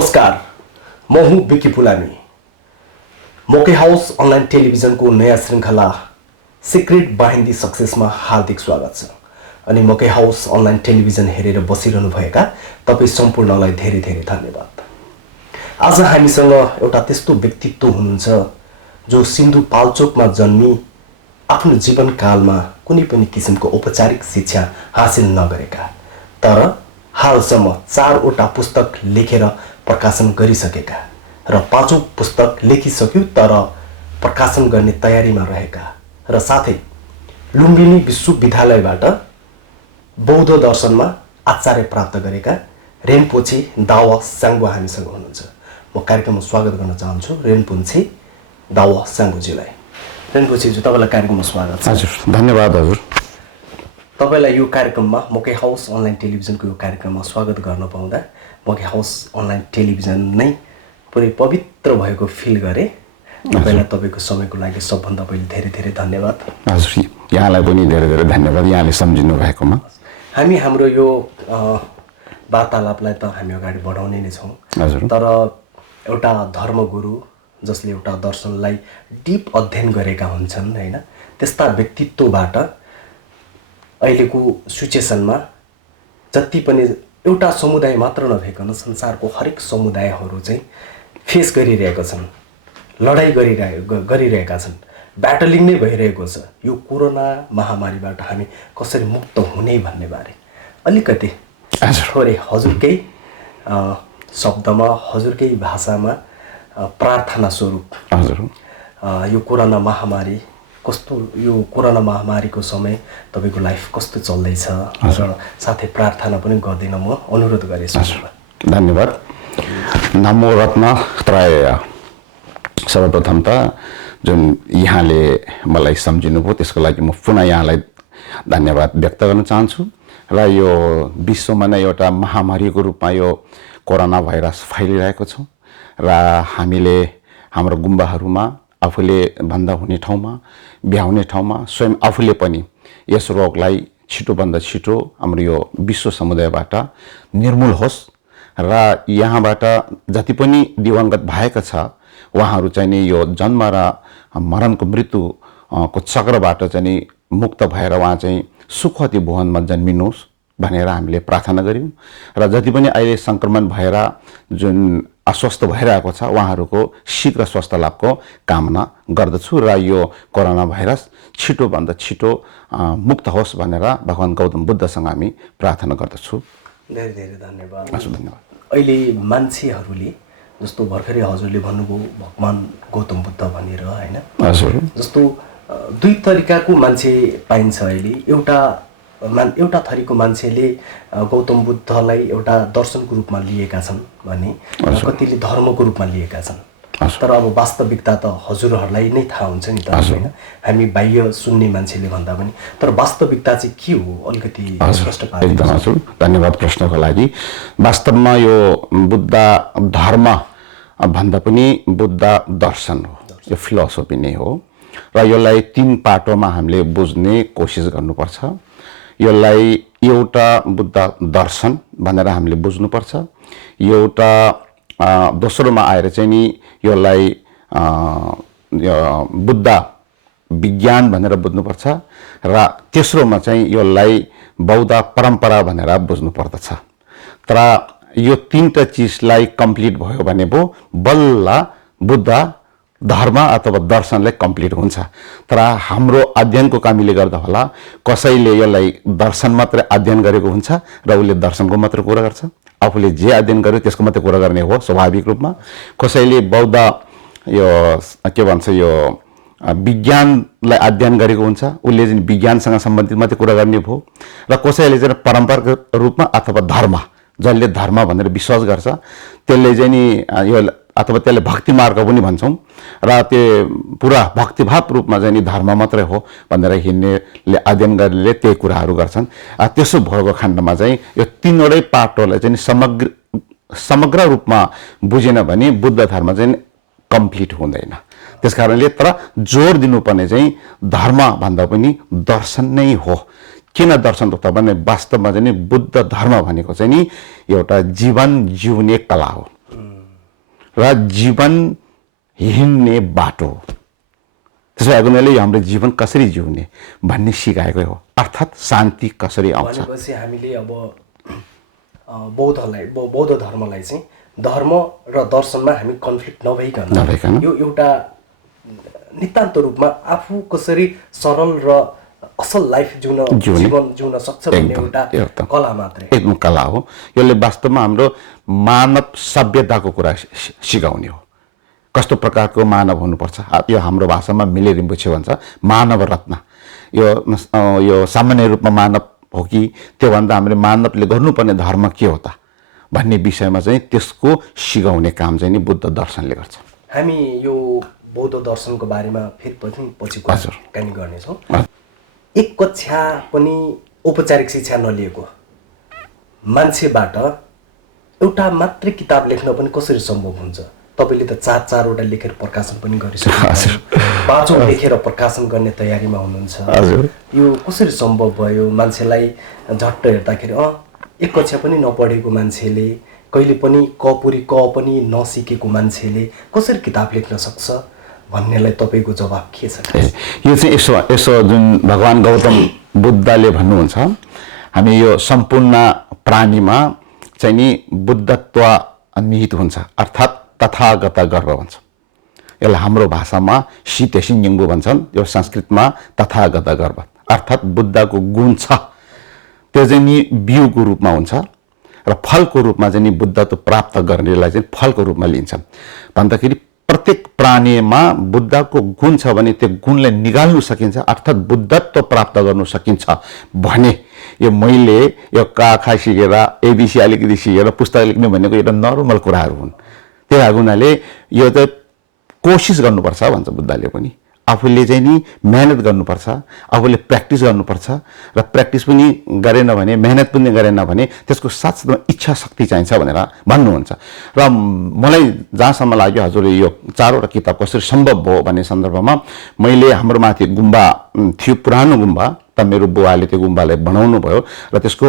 नमस्कार, म हुँ विकी पुलामी। मोके हाउस अनलाइन टेलिभिजनको नयाँ श्रृङ्खला सिक्रेट बिहाइन्ड द सक्सेसमा हार्दिक स्वागत छ। अनि मोके हाउस अनलाइन टेलिभिजन हेरेर बसिरहनु भएका तपाईँ सम्पूर्णलाई धेरै धेरै धन्यवाद। आज हामीसँग एउटा त्यस्तो व्यक्तित्व हुनुहुन्छ जो सिन्धुपाल्चोकमा जन्मी आफ्नो जीवनकालमा कुनै पनि किसिमको औपचारिक शिक्षा हासिल नगरेका तर हालसम्म 4वटा पुस्तक लेखेर प्रकाशन गरिसकेका र 5औं पुस्तक लेखिसक्यो तर प्रकाशन गर्ने तयारीमा रहेका र साथै लुम्बिनी विश्वविद्यालयबाट बौद्ध दर्शनमा आचार्य प्राप्त गरेका रेनपोछे दावा साङ्गो हामीसँग हुनुहुन्छ। म कार्यक्रममा स्वागत गर्न चाहन्छु रेनपोछे दावा साङ्गोजीलाई। रेनपोछेजी, तपाईँलाई कार्यक्रममा स्वागत छ। हजुर, धन्यवाद हजुर। तपाईलाई यो कार्यक्रममा मोके हाउस अनलाइन टेलिभिजनको यो कार्यक्रममा स्वागत गर्न पाउँदा मोके हाउस अनलाइन टेलिभिजन नै पुरै पवित्र भएको फिल गरे। तपाईलाई तपाईको समयको लागि सबभन्दा पहिले धेरै धेरै धन्यवाद। हजुर, यहाँलाई पनि धेरै धेरै धन्यवाद यहाँले सम्झिनु भएकोमा। हामी हाम्रो यो वार्तालापलाई त हामी अगाडि बढाउने नै छौँ। हजुर, तर एउटा धर्मगुरु जसले एउटा दर्शनलाई डिप अध्ययन गरेका हुन्छन् हैन, त्यस्ता व्यक्तित्वबाट अहिलेको सिचुएसनमा जति पनि एउटा समुदाय मात्र नभइकन संसारको हरेक समुदायहरू चाहिँ फेस गरिरहेका छन्, लडाइँ गरिरहेका छन्, ब्याटलिङ नै भइरहेको छ। यो कोरोना महामारीबाट हामी कसरी मुक्त हुने भन्ने बारे अलिकति थोरै हजुरकै शब्दमा हजुरकै भाषामा प्रार्थना स्वरूप हजुर, यो कोरोना महामारी कस्तो, यो कोरोना महामारीको समय तपाईको लाइफ कस्तो चल्दैछ र साथै प्रार्थना पनि गर्दिन म अनुरोध गरेछु। धन्यवाद। नमो रत्न त्रय। सर्वप्रथम त जुन यहाँले मलाई सम्झिनुभयो त्यसको लागि म पुनः यहाँलाई धन्यवाद व्यक्त गर्न चाहन्छु। र यो विश्वमा नै एउटा महामारीको रूपमा यो कोरोना भाइरस फैलिरहेको छ र हामीले हाम्रो गुम्बाहरूमा आफूले भन्दा हुने ठाउँमा, भ्याउने ठाउँमा स्वयं आफूले पनि यस रोगलाई छिटोभन्दा छिटो हाम्रो यो विश्व समुदायबाट निर्मूल होस् र यहाँबाट जति पनि दिवंगत भएका छ उहाँहरू चाहिँ नि यो जन्म र मरणको मृत्युको चक्रबाट चाहिँ नि मुक्त भएर उहाँ चाहिँ सुखवती भुवनमा जन्मिनुहोस् भनेर हामीले प्रार्थना गऱ्यौँ। र जति पनि अहिले सङ्क्रमण भएर जुन अस्वस्थ भइरहेको छ उहाँहरूको शीघ्र स्वास्थ्य लाभको कामना गर्दछु र यो कोरोना भाइरस छिटोभन्दा छिटो मुक्त होस् भनेर भगवान गौतम बुद्धसँग हामी प्रार्थना गर्दछु। धेरै धेरै धन्यवाद। धन्यवाद। अहिले मान्छेहरूले जस्तो भर्खरै हजुरले भन्नुभयो भगवान गौतम बुद्ध भनेर हैन, हजुर, जस्तो दुई तरिकाको मान्छे पाइन्छ अहिले। एउटा थरीको मान्छेले गौतम बुद्धलाई एउटा दर्शनको रूपमा लिएका छन् भने कतिले धर्मको रूपमा लिएका छन्। तर अब वास्तविकता त हजुरहरूलाई नै थाहा हुन्छ नि त हैन, हामी बाह्य सुन्ने मान्छेले भन्दा पनि। तर वास्तविकता चाहिँ के हो अलिकति स्पष्ट पार्नु। एकदम हजुर, धन्यवाद प्रश्नको लागि। वास्तवमा यो बुद्ध धर्म भन्दा पनि बुद्ध दर्शन हो, यो फिलोसफी नै हो र यसलाई 3 पाटोमा हामीले बुझ्ने कोसिस गर्नुपर्छ। यसलाई एउटा बुद्ध दर्शन भनेर हामीले बुझ्नुपर्छ। एउटा दोस्रोमा आएर चाहिँ नि यसलाई बुद्ध विज्ञान भनेर बुझ्नुपर्छ र तेस्रोमा चाहिँ यसलाई बौद्ध परम्परा भनेर बुझ्नुपर्दछ। तर यो 3टा चिजलाई कम्प्लिट भयो भने पो बल्ल बुद्ध धर्म अथवा दर्शनले कम्प्लिट हुन्छ। तर हाम्रो अध्ययनको कमीले गर्दा होला कसैले यसलाई दर्शन मात्रै अध्ययन गरेको हुन्छ र उसले दर्शनको मात्र कुरा गर्छ, आफूले जे अध्ययन गर्यो त्यसको मात्रै कुरा गर्ने हो स्वाभाविक रूपमा। कसैले बौद्ध यो के भन्छ यो विज्ञानलाई अध्ययन गरेको हुन्छ, उसले चाहिँ विज्ञानसँग सम्बन्धित मात्रै कुरा गर्ने भयो। र कसैले चाहिँ परम्परागत रूपमा अथवा धर्म, जसले धर्म भनेर विश्वास गर्छ त्यसले चाहिँ नि यो अथवा त्यसले भक्ति मार्ग पनि भन्छौँ र त्यो पुरा भक्तिभाव रूपमा चाहिँ नि धर्म मात्रै हो भनेर हिँड्नेले अध्ययन गर्नेले त्यही कुराहरू गर्छन्। त्यसो भएको खण्डमा चाहिँ यो 3वटै पाटोलाई चाहिँ समग्र रूपमा बुझेन भने बुद्ध धर्म चाहिँ कम्प्लिट हुँदैन। त्यसकारणले तर जोड दिनुपर्ने चाहिँ धर्म भन्दा पनि दर्शन नै हो। किन दर्शन त भने वास्तवमा चाहिँ बुद्ध धर्म भनेको चाहिँ नि एउटा जीवन जिउने कला हो। र जीवन हिँड्ने बाटो हो। त्यसो भएको हुनाले यो हाम्रो जीवन कसरी जिउने भन्ने सिकाएको हो। अर्थात् शान्ति कसरी आउँछ। भनेपछि हामीले अब बौद्ध धर्मलाई चाहिँ धर्म र दर्शनमा हामी कन्फ्लिक्ट नभइकन यो एउटा नितान्त रूपमा आफू कसरी सरल र असल लाइफ जीवन जिउन सक्छ भन्ने एउटा कला मात्रै, एकदम कला हो। यसले वास्तवमा हाम्रो मानव सभ्यताको कुरा सिकाउने हो। कस्तो प्रकारको मानव हुनुपर्छ। यो हाम्रो भाषामा मिले रिम्पोछे भन्छ मानव रत्न। यो सामान्य रूपमा मानव हो कि त्योभन्दा हामीले मानवले गर्नुपर्ने धर्म के हो त भन्ने विषयमा चाहिँ त्यसको सिकाउने काम चाहिँ नि बुद्ध दर्शनले गर्छ। हामी यो बौद्ध दर्शनको बारेमा फेरि पछि कुराकानी गर्नेछौँ। एक कक्षा पनि औपचारिक शिक्षा नलिएको मान्छेबाट एउटा मात्रै किताब लेख्न पनि कसरी सम्भव हुन्छ? तपाईँले त चारवटा लेखेर प्रकाशन पनि गरिसक्नु, 5औं लेखेर प्रकाशन गर्ने तयारीमा हुनुहुन्छ। यो कसरी सम्भव भयो? मान्छेलाई झट्ट हेर्दाखेरि एक कक्षा पनि नपढेको मान्छेले, कहिले पनि कपुरी क पनि नसिकेको मान्छेले कसरी किताब लेख्न सक्छ भन्नेलाई तपाईँको जवाब के छ? यो चाहिँ यसो जुन भगवान गौतम बुद्धले भन्नुहुन्छ, हामी यो सम्पूर्ण प्राणीमा चाहिँ नि बुद्धत्व निहित हुन्छ, अर्थात् तथागत गर्व भन्छ। यसलाई हाम्रो भाषामा सितेसिन्यङ्गु भन्छन्, यो संस्कृतमा तथागत गर्व अर्थात् बुद्धको गुण छ। त्यो चाहिँ नि बिउको रूपमा हुन्छ र फलको रूपमा चाहिँ नि बुद्धत्व प्राप्त गर्नेलाई चाहिँ फलको रूपमा लिन्छ। भन्दाखेरि प्रत्येक प्राणीमा बुद्धको गुण छ भने त्यो गुणलाई निकाल्नु सकिन्छ, अर्थात् बुद्धत्व प्राप्त गर्नु सकिन्छ भने यो मैले यो का खा सिकेर एबिसी अलिकति सिकेर पुस्तक लेख्ने भनेको एउटा नर्मल कुराहरू हुन्। त्यो भएको हुनाले यो त कोसिस गर्नुपर्छ भन्छ बुद्धले पनि। आफूले चाहिँ नि मेहनत गर्नुपर्छ, आफूले प्र्याक्टिस गर्नुपर्छ र प्र्याक्टिस पनि गरेन भने, मेहनत पनि गरेन भने त्यसको साथसाथमा इच्छा शक्ति चाहिन्छ भनेर भन्नुहुन्छ। र मलाई जहाँसम्म लाग्यो हजुरले यो 4वटा किताब कसरी सम्भव भयो भन्ने सन्दर्भमा मैले हाम्रो माथि गुम्बा थियो, पुरानो गुम्बा त मेरो बुवाले त्यो गुम्बालाई बनाउनु भयो र त्यसको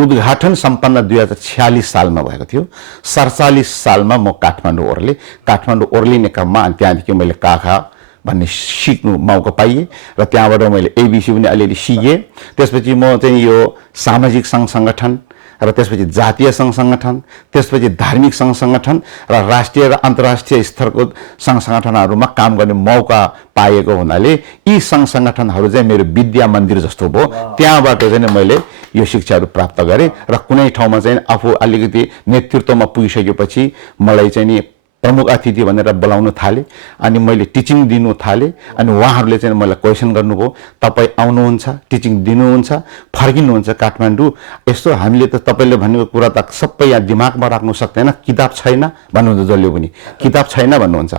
उद्घाटन सम्पन्न 2046 सालमा भएको थियो। 47 सालमा म काठमाडौँ ओर्लिने क्रममा अनि त्यहाँदेखि मैले काखा भन्ने सिक्नु मौका पाइए र त्यहाँबाट मैले एबिसी पनि अलिअलि सिकेँ। त्यसपछि म चाहिँ यो सामाजिक सङ्घ सङ्गठन र त्यसपछि जातीय सङ्घ सङ्गठन, त्यसपछि धार्मिक सङ्घ सङ्गठन र राष्ट्रिय र अन्तर्राष्ट्रिय स्तरको सङ्घ सङ्गठनहरूमा काम गर्ने मौका पाएको हुनाले यी सङ्घ सङ्गठनहरू चाहिँ मेरो विद्या मन्दिर जस्तो भयो। त्यहाँबाट चाहिँ मैले यो शिक्षाहरू प्राप्त गरेँ र कुनै ठाउँमा चाहिँ आफू अलिकति नेतृत्वमा पुगिसकेपछि मलाई चाहिँ नि प्रमुख अतिथि भनेर बोलाउन थाले अनि मैले टिचिङ दिनु थालेँ। अनि उहाँहरूले चाहिँ मलाई क्वेसन गर्नुभयो, तपाईँ आउनुहुन्छ, टिचिङ दिनुहुन्छ, फर्किनुहुन्छ काठमाडौँ, यस्तो हामीले त तपाईँले भनेको कुरा त सबै यहाँ दिमागमा राख्नु सक्दैन, किताब छैन भन्नुहुन्छ। जसले पनि किताब छैन भन्नुहुन्छ।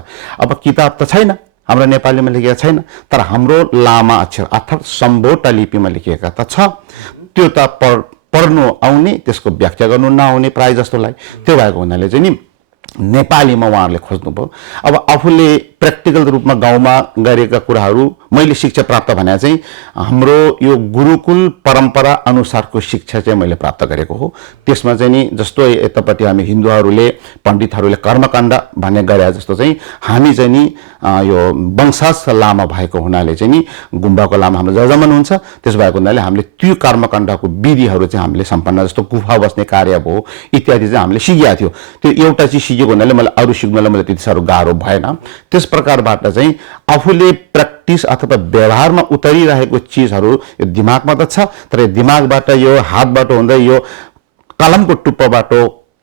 अब किताब त छैन, हाम्रो नेपालीमा लेखेका छैन, तर हाम्रो लामा अक्षर अर्थात् सम्बोटा लिपिमा लेखिएका त छ। त्यो त पढ्नु आउने, त्यसको व्याख्या गर्नु नआउने प्राय जस्तोलाई। त्यो भएको हुनाले चाहिँ नि नेपालीमा उहाँहरूले खोज्नुभयो। अब आफूले प्र्याक्टिकल रूपमा गाउँमा गरेका कुराहरू मैले शिक्षा प्राप्त भने चाहिँ हाम्रो यो गुरुकुल परम्परा अनुसारको शिक्षा चाहिँ मैले प्राप्त गरेको हो। त्यसमा चाहिँ नि जस्तो यतापट्टि हामी हिन्दूहरूले पण्डितहरूले कर्मकाण्ड भन्ने गरे जस्तो चाहिँ हामी चाहिँ नि यो वंशज लामा भएको हुनाले चाहिँ नि गुम्बाको लामा हाम्रो जजमन हुन्छ। त्यसो भएको हुनाले हामीले त्यो कर्मकाण्डको विधिहरू चाहिँ हामीले सम्पन्न, जस्तो गुफा बस्ने कार्य भयो इत्यादि चाहिँ हामीले सिकेका थियो। त्यो एउटा चिज सिकेको हुनाले मलाई अरू सिक्नलाई मलाई त्यति साह्रो गाह्रो भएन। त्यस प्रकारबाट चाहिँ आफूले प्र्याक्टिस अथवा व्यवहारमा उतरिरहेको चिजहरू यो दिमागमा त छ, तर यो दिमागबाट यो हातबाट हुँदै यो कलमको टुप्पोबाट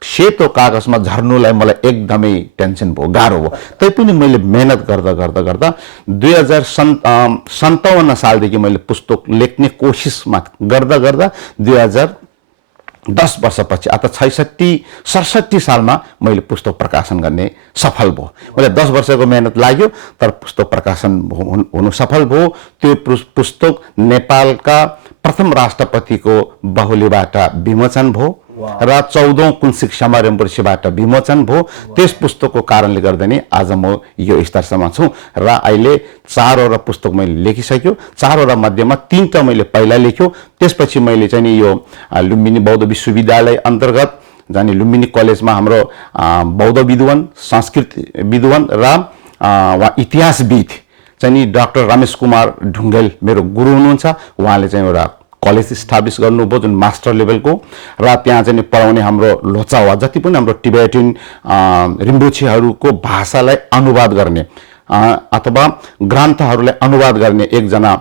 सेतो कागजमा झर्नुलाई मलाई एकदमै टेन्सन भयो, गाह्रो भयो। तैपनि मैले मेहनत गर्दा गर्दा गर्दा 2057 सालदेखि मैले पुस्तक लेख्ने कोसिसमा गर्दा गर्दा 2010 वर्षपछि अर्थात् 66-67 सालमा मैले पुस्तक प्रकाशन गर्ने सफल भयो। मलाई 10 वर्षको मेहनत लाग्यो तर पुस्तक प्रकाशन हुनु सफल भयो। त्यो पुस्तक नेपालका प्रथम राष्ट्रपतिको बाहुलीबाट विमोचन भयो र 14औं कुलसिक समारोहबाट विमोचन भयो। त्यस पुस्तकको कारणले गर्दा नै आज म यो स्तरसम्म छु र अहिले 4वटा पुस्तक मैले लेखिसक्यो। 4वटा मध्येमा 3टा मैले पहिला लेख्यो, त्यसपछि मैले चाहिँ यो लुम्बिनी बौद्ध विश्वविद्यालय अन्तर्गत जाने लुम्बिनी कलेजमा हाम्रो बौद्ध विद्वान, संस्कृत विद्वान र उहाँ इतिहासविद चाहिँ नि डाक्टर रमेश कुमार ढुङ्गेल मेरो गुरु हुनुहुन्छ। उहाँले चाहिँ एउटा कलेज इस्टाब्लिस गर्नुभयो जुन मास्टर लेभलको, र त्यहाँ चाहिँ पढाउने हाम्रो लोचावा जति पनि हाम्रो टिबेटियन रिम्बुछेहरूको भाषालाई अनुवाद गर्ने अथवा ग्रन्थहरूलाई अनुवाद गर्ने एकजना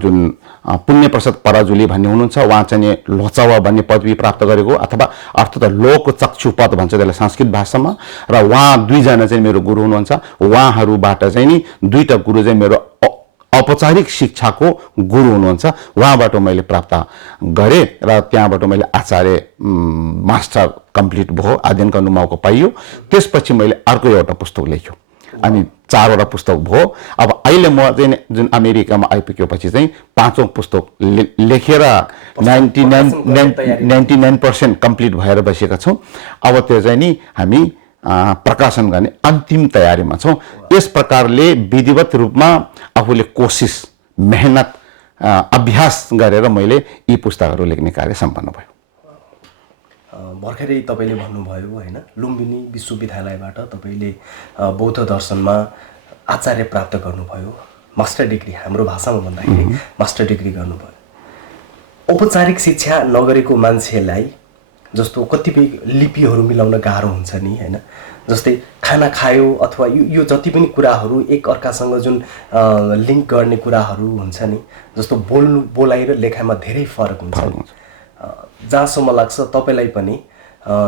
जुन पुण्य प्रसाद पराजुली भन्ने हुनुहुन्छ। उहाँ चाहिँ लोचावा भन्ने पदवी प्राप्त गरेको, अथवा अर्थात् लोक चक्षुपद भन्छ त्यसलाई संस्कृत भाषामा। र उहाँ दुईजना चाहिँ मेरो गुरु हुनुहुन्छ। उहाँहरूबाट चाहिँ नि दुईटा गुरु चाहिँ मेरो औपचारिक शिक्षाको गुरु हुनुहुन्छ। उहाँबाट मैले प्राप्त गरेँ र त्यहाँबाट मैले आचार्य मास्टर कम्प्लिट भयो, अध्ययन गर्नु मौका पाइयो। त्यसपछि मैले अर्को एउटा पुस्तक लेख्यो अनि 4वटा पुस्तक भयो। अब अहिले म चाहिँ जुन अमेरिकामा आइपुगेपछि चाहिँ 5औं पुस्तक लेखेर 99% कम्प्लिट भएर बसेका छौँ। अब त्यो चाहिँ नि हामी प्रकाशन गर्ने अन्तिम तयारीमा छौँ। यस प्रकारले विधिवत रूपमा आफूले कोसिस, मेहनत, अभ्यास गरेर मैले यी पुस्तकहरू लेख्ने कार्य सम्पन्न भयो। भर्खरै तपाईँले भन्नुभयो होइन, लुम्बिनी विश्वविद्यालयबाट तपाईँले बौद्ध दर्शनमा आचार्य प्राप्त गर्नुभयो, मास्टर डिग्री, हाम्रो भाषामा भन्दाखेरि मास्टर डिग्री गर्नुभयो। औपचारिक शिक्षा नगरेको मान्छेलाई जस्तो कतिपय लिपिहरू मिलाउन गाह्रो हुन्छ नि होइन, जस्तै खाना खायो अथवा यो जति पनि कुराहरू एक अर्कासँग जुन लिङ्क गर्ने कुराहरू हुन्छ नि, जस्तो बोलाइ र लेखाइमा धेरै फरक हुन्छ। जहाँसम्म लाग्छ तपाईँलाई पनि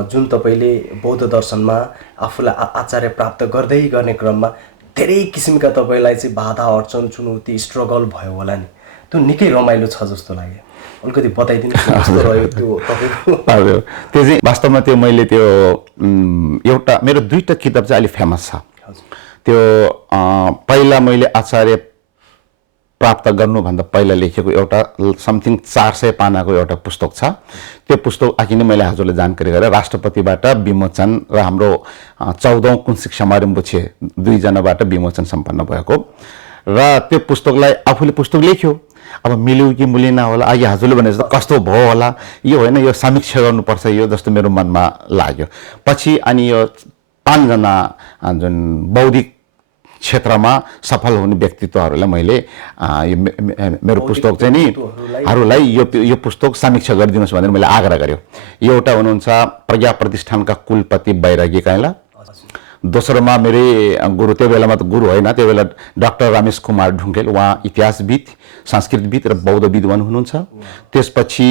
जुन तपाईँले बौद्ध दर्शनमा आफूलाई आचार्य प्राप्त गर्दै गर्ने क्रममा धेरै किसिमका तपाईँलाई चाहिँ बाधा अडचन चुनौती स्ट्रगल भयो होला नि, त्यो निकै रमाइलो छ जस्तो लाग्यो। अलिकति बताइदिनु कस्तो रह्यो त्यो तपाईँको? हजुर, त्यो चाहिँ वास्तवमा त्यो मैले त्यो एउटा मेरो 2टा किताब चाहिँ अहिले फेमस छ। त्यो पहिला मैले आचार्य प्राप्त गर्नुभन्दा पहिला लेखेको एउटा समथिङ 400 पानाको एउटा पुस्तक छ। त्यो पुस्तक अघि नै मैले हजुरलाई जानकारी गरेँ, राष्ट्रपतिबाट विमोचन र हाम्रो 14औं कुन्सिक समारोह छे दुईजनाबाट विमोचन सम्पन्न भएको। र त्यो पुस्तकलाई आफूले पुस्तक लेख्यो, अब मिल्यो कि मिलेन होला, अघि हजुरले भने जस्तो कस्तो भयो होला, यो होइन, यो समीक्षा गर्नुपर्छ यो जस्तो मेरो मनमा लाग्यो। पछि अनि यो 5 जना जुन बौद्धिक क्षेत्रमा सफल हुने व्यक्तित्वहरूलाई मैले मेरो पुस्तक चाहिँ नि हरूलाई यो पुस्तक समीक्षा गरिदिनुहोस् भनेर मैले आग्रह गर्यो। एउटा हुनुहुन्छ प्रज्ञा प्रतिष्ठानका कुलपति बैरागी काइला, दोस्रोमा मेरै गुरु, त्यो बेलामा त गुरु होइन, त्यो बेला डाक्टर रमेश कुमार ढुङ्गेल, उहाँ इतिहासविद, संस्कृतविद र बौद्ध विद्वान हुनुहुन्छ। त्यसपछि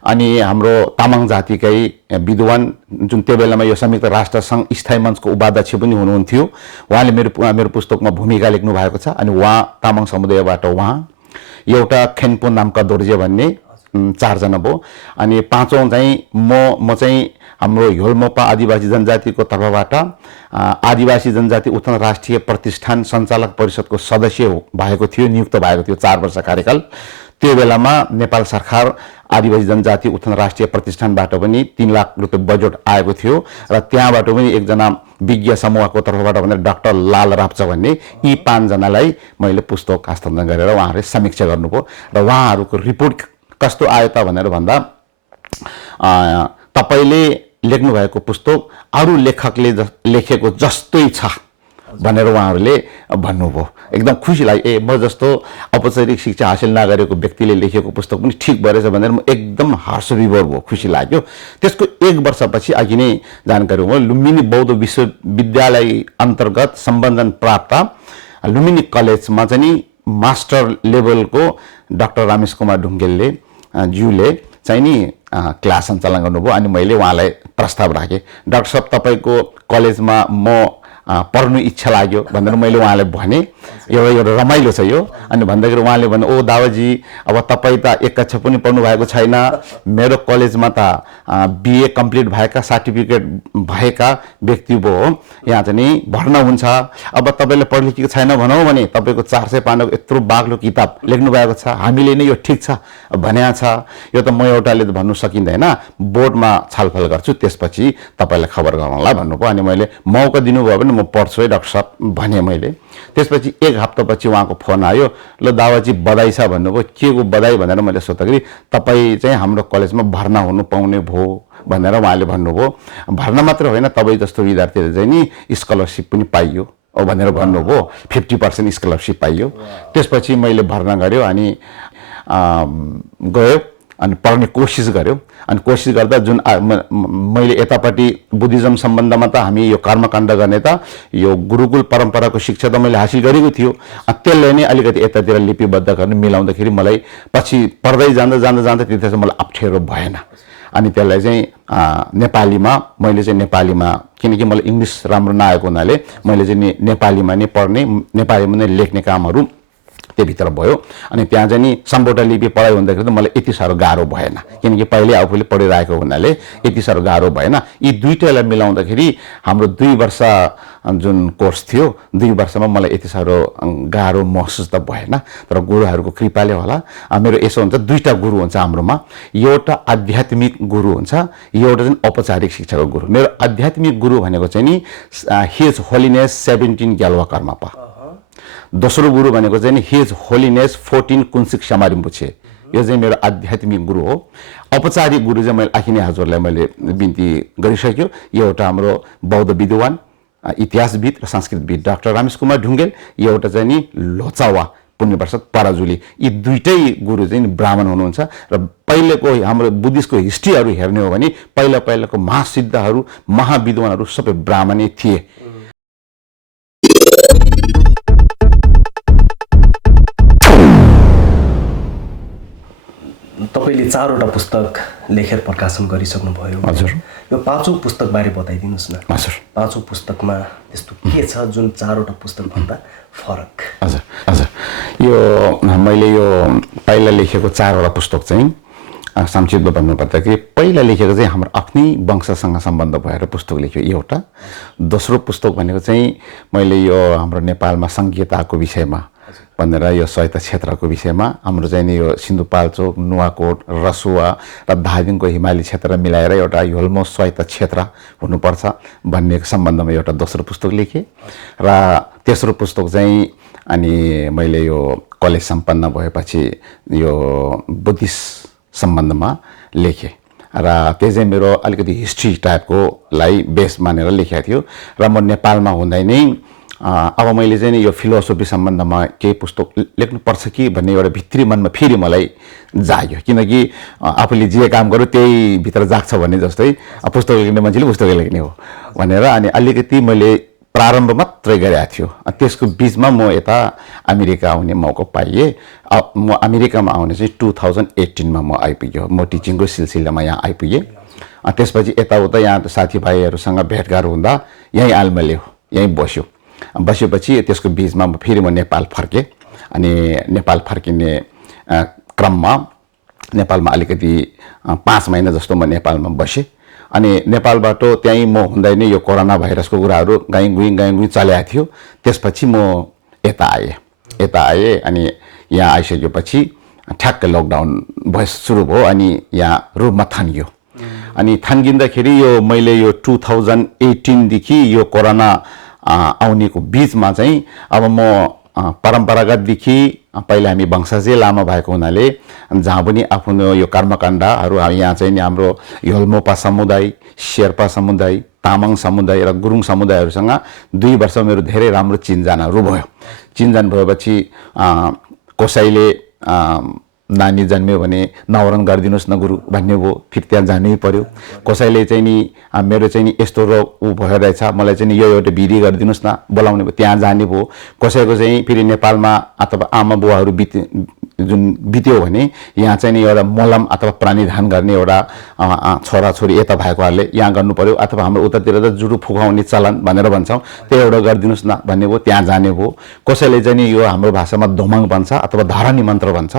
अनि हाम्रो तामाङ जातिकै विद्वान जुन त्यो बेलामा यो संयुक्त राष्ट्र सङ्घ स्थायी मञ्चको उपाध्यक्ष पनि हुनुहुन्थ्यो, उहाँले मेरो पुस्तकमा भूमिका लेख्नु भएको छ। अनि उहाँ तामाङ समुदायबाट उहाँ, एउटा खेन्पो नामका दोर्जे भन्ने 4 जना भयो। अनि 5औं चाहिँ म चाहिँ हाम्रो ह्योल्मोपा आदिवासी जनजातिको तर्फबाट आदिवासी जनजाति उत्थान राष्ट्रिय प्रतिष्ठान सञ्चालक परिषदको सदस्य भएको थियो, नियुक्त भएको थियो 4 वर्ष कार्यकाल। त्यो बेलामा नेपाल सरकार आदिवासी जनजाति उत्थान राष्ट्रिय प्रतिष्ठानबाट पनि 3 लाख रुपियाँ बजेट आएको थियो र त्यहाँबाट पनि एकजना विज्ञ समूहको तर्फबाट भनेर डाक्टर लाल राप्चा भन्ने, यी 5 जनालाई मैले पुस्तक हस्तान्तरण गरेर उहाँहरूले समीक्षा गर्नुभयो। र उहाँहरूको रिपोर्ट कस्तो आयो त भनेर भन्दा, तपाईँले लेख्नु भएको पुस्तक अरू लेखकले लेखेको जस्तै छ भनेर उहाँहरूले भन्नुभयो। एकदम खुसी लाग्यो, ए म जस्तो औपचारिक शिक्षा हासिल नगरेको व्यक्तिले लेखेको पुस्तक पनि ठिक भएछ भनेर म एकदम हर्षविभोर भयो, खुसी लाग्यो। त्यसको 1 वर्षपछि अघि नै जानकारी हो, लुम्बिनी बौद्ध विश्वविद्यालय अन्तर्गत सम्बन्धन प्राप्त लुम्बिनी कलेजमा चाहिँ नि मास्टर लेभलको डाक्टर रमेश कुमार ढुङ्गेलले ज्यूले चाहिँ नि क्लास सञ्चालन गर्नुभयो। अनि मैले उहाँलाई प्रस्ताव राखेँ, डाक्टर साहब तपाईँको कलेजमा म पढ्नु इच्छा लाग्यो भनेर मैले उहाँलाई भने, एउटा रमाइलो छ यो। अनि भन्दाखेरि उहाँले भने, ओ दावाजी अब तपाईँ त 1 कक्षा पनि पढ्नु भएको छैन, मेरो कलेजमा त BA कम्प्लिट भएका सर्टिफिकेट भएका व्यक्ति भयो, यहाँ चाहिँ नि भर्ना हुन्छ। अब तपाईँले पढ लेखेको छैन भनौँ भने तपाईँको 400 पानाको यत्रो बाक्लो किताब लेख्नु भएको छ, हामीले नै यो ठिक छ भनेको छ, यो त म एउटाले त भन्नु सकिँदैन, बोर्डमा छलफल गर्छु त्यसपछि तपाईँलाई खबर गराउँला भन्नुभयो। अनि मैले मौका दिनुभयो भने म पढ्छु है डाक्टर साहब भने मैले। त्यसपछि 1 हप्तापछि उहाँको फोन आयो, ल दावाजी बधाई छ भन्नुभयो। के को बधाई भनेर मैले सोद्धाखेरि, तपाईँ चाहिँ हाम्रो कलेजमा भर्ना हुनु पाउने भयो भनेर उहाँले भन्नुभयो। भर्ना मात्र होइन, तपाईँ जस्तो विद्यार्थीहरू चाहिँ नि स्कलरसिप पनि पाइयो भनेर भन्नुभयो। 50% स्कलरसिप पाइयो। त्यसपछि मैले भर्ना गऱ्यो अनि गयो अनि पढ्ने कोसिस गर्यो। अनि कोसिस गर्दा जुन मैले यतापट्टि बुद्धिज्म सम्बन्धमा त हामी यो कर्मकाण्ड गर्ने त यो गुरुकुल परम्पराको शिक्षा त मैले हासिल गरेको थियो। त्यसले नै अलिकति यतातिर लिपिबद्ध गर्न मिलाउँदाखेरि मलाई पछि पढ्दै जाँदा त्यति चाहिँ मलाई अप्ठ्यारो भएन। अनि त्यसलाई चाहिँ नेपालीमा मैले चाहिँ नेपालीमा, किनकि मलाई इङ्ग्लिस राम्रो नआएको हुनाले मैले चाहिँ नेपालीमा नै पढ्ने, नेपालीमा नै लेख्ने कामहरू त्योभित्र भयो। अनि त्यहाँ चाहिँ नि सम्बोटा लिपि पढाइ हुँदाखेरि त मलाई यति साह्रो गाह्रो भएन, किनकि पहिले आफूले पढिरहेको हुनाले यति साह्रो गाह्रो भएन। यी दुईटालाई मिलाउँदाखेरि हाम्रो 2 वर्ष जुन कोर्स थियो, 2 वर्षमा मलाई यति साह्रो गाह्रो महसुस त भएन। तर गुरुहरूको कृपाले होला। मेरो यसो हुन्छ, 2टा गुरु हुन्छ हाम्रोमा। एउटा आध्यात्मिक गुरु हुन्छ, एउटा चाहिँ औपचारिक शिक्षाको गुरु। मेरो आध्यात्मिक गुरु भनेको चाहिँ नि हिज होलिनेस 17 ग्याल्वा कर्मापा। दोस्रो गुरु भनेको चाहिँ नि हिज होलिनेस 14 कुन्सिक समारिम्पुछे। यो चाहिँ मेरो आध्यात्मिक गुरु हो। औपचारिक गुरु चाहिँ मैले आखिने हजुरलाई मैले बिन्ती गरिसक्यो। यो एउटा हाम्रो बौद्ध विद्वान, इतिहासविद र संस्कृतविद डाक्टर रमेश कुमार ढुङ्गेल, यो एउटा चाहिँ नि लोचावा पुण्यप्रसाद पराजुली। यी दुईटै गुरु चाहिँ ब्राह्मण हुनुहुन्छ। र पहिलेको हाम्रो बुद्धिस्टको हिस्ट्रीहरू हेर्ने हो भने पहिलाको महासिद्धहरू, महाविद्वानहरू सबै ब्राह्मणै थिए। तपाईले 4वटा पुस्तक लेखेर प्रकाशन गरिसक्नुभयो। हजुर। यो 5औं पुस्तकबारे बताइदिनुहोस् न। हजुर। 5औं पुस्तकमा त्यस्तो के छ जुन 4वटा पुस्तकभन्दा फरक? हजुर, यो मैले यो पहिला लेखेको 4वटा पुस्तक चाहिँ संक्षिप्त भन्नुपर्दाखेरि पहिला लेखेको चाहिँ हाम्रो आफ्नै वंशसँग सम्बन्ध भएर पुस्तक लेख्यो एउटा। दोस्रो पुस्तक भनेको चाहिँ मैले यो हाम्रो नेपालमा संहिताको विषयमा भनेर यो स्वायत्त क्षेत्रको विषयमा हाम्रो चाहिँ नि यो सिन्धुपाल्चोक, नुवाकोट, रसुवा र धादिङको हिमाली क्षेत्र मिलाएर एउटा योल्मो स्वायत्त क्षेत्र हुनुपर्छ भन्ने सम्बन्धमा एउटा दोस्रो पुस्तक लेखेँ। र तेस्रो पुस्तक चाहिँ अनि मैले यो कलेज सम्पन्न भएपछि यो बुद्धिस्ट सम्बन्धमा लेखेँ। र त्यो चाहिँ मेरो अलिकति हिस्ट्री टाइपकोलाई बेस मानेर लेखेको थियो। र म नेपालमा हुँदै नै अब मैले चाहिँ नि यो फिलोसफी सम्बन्धमा केही पुस्तक लेख्नुपर्छ कि भन्ने एउटा भित्री मनमा फेरि मलाई जाग्यो। किनकि आफूले जे काम गर्यो त्यही भित्र जाग्छ भन्ने जस्तै पुस्तक लेख्ने मान्छेले पुस्तक लेख्ने हो भनेर अनि अलिकति मैले प्रारम्भ मात्रै गरेको थियो। त्यसको बिचमा म यता अमेरिका आउने मौका पाइएँ। म अमेरिकामा आउने चाहिँ 2018मा म आइपुग्यो। म टिचिङको सिलसिलामा यहाँ आइपुगेँ। त्यसपछि यताउता यहाँ साथीभाइहरूसँग भेटघाट हुँदा यहीँ आलमल्यो, यहीँ बसेपछि त्यसको बिचमा फेरि म नेपाल फर्केँ। अनि नेपाल फर्किने क्रममा नेपालमा अलिकति 5 महिना जस्तो म नेपालमा बसेँ। अनि नेपालबाट त्यहीँ म हुँदै नै यो कोरोना भाइरसको कुराहरू गाई गुई चलेको थियो। त्यसपछि म यता आएँ। अनि यहाँ आइसकेपछि ठ्याक्कै लकडाउन सुरु भयो। अनि यहाँ रूपमा थन्कियो। अनि थन्किँदाखेरि यो मैले यो 2018देखि यो कोरोना आउनेको बिचमा चाहिँ अब म परम्परागतदेखि पहिला हामी वंशजै लामा भएको हुनाले जहाँ पनि आफ्नो यो कर्मकाण्डहरू यहाँ चाहिँ नि हाम्रो योल्मोपा समुदाय, शेर्पा समुदाय, तामाङ समुदाय र गुरुङ समुदायहरूसँग 2 वर्ष मेरो धेरै राम्रो चिनजानहरू भयो। चिनजान भएपछि कसैले नानी जन्मियो भने न्वारन गरिदिनुहोस् न गुरु भन्ने भयो। फेरि त्यहाँ जानै पर्यो। कसैले चाहिँ नि मेरो चाहिँ नि यस्तो रोग भएर रहेछ, मलाई चाहिँ यो एउटा विधि गरिदिनुहोस् न बोलाउने भयो, त्यहाँ जाने भयो। कसैको चाहिँ फेरि नेपालमा अथवा आमा बुवाहरू बित्यो भने यहाँ चाहिँ नि एउटा मलम अथवा प्राणीधान गर्ने एउटा छोराछोरी यता भएकोहरूले यहाँ गर्नु पर्यो। अथवा हाम्रो उतातिर त जुडु फुकाउने चलन भनेर भन्छौँ, त्यो एउटा गरिदिनुहोस् न भन्ने भयो, त्यहाँ जाने भयो। कसैले चाहिँ नि यो हाम्रो भाषामा दोमाङ भन्छ अथवा धरनी मन्त्र भन्छ,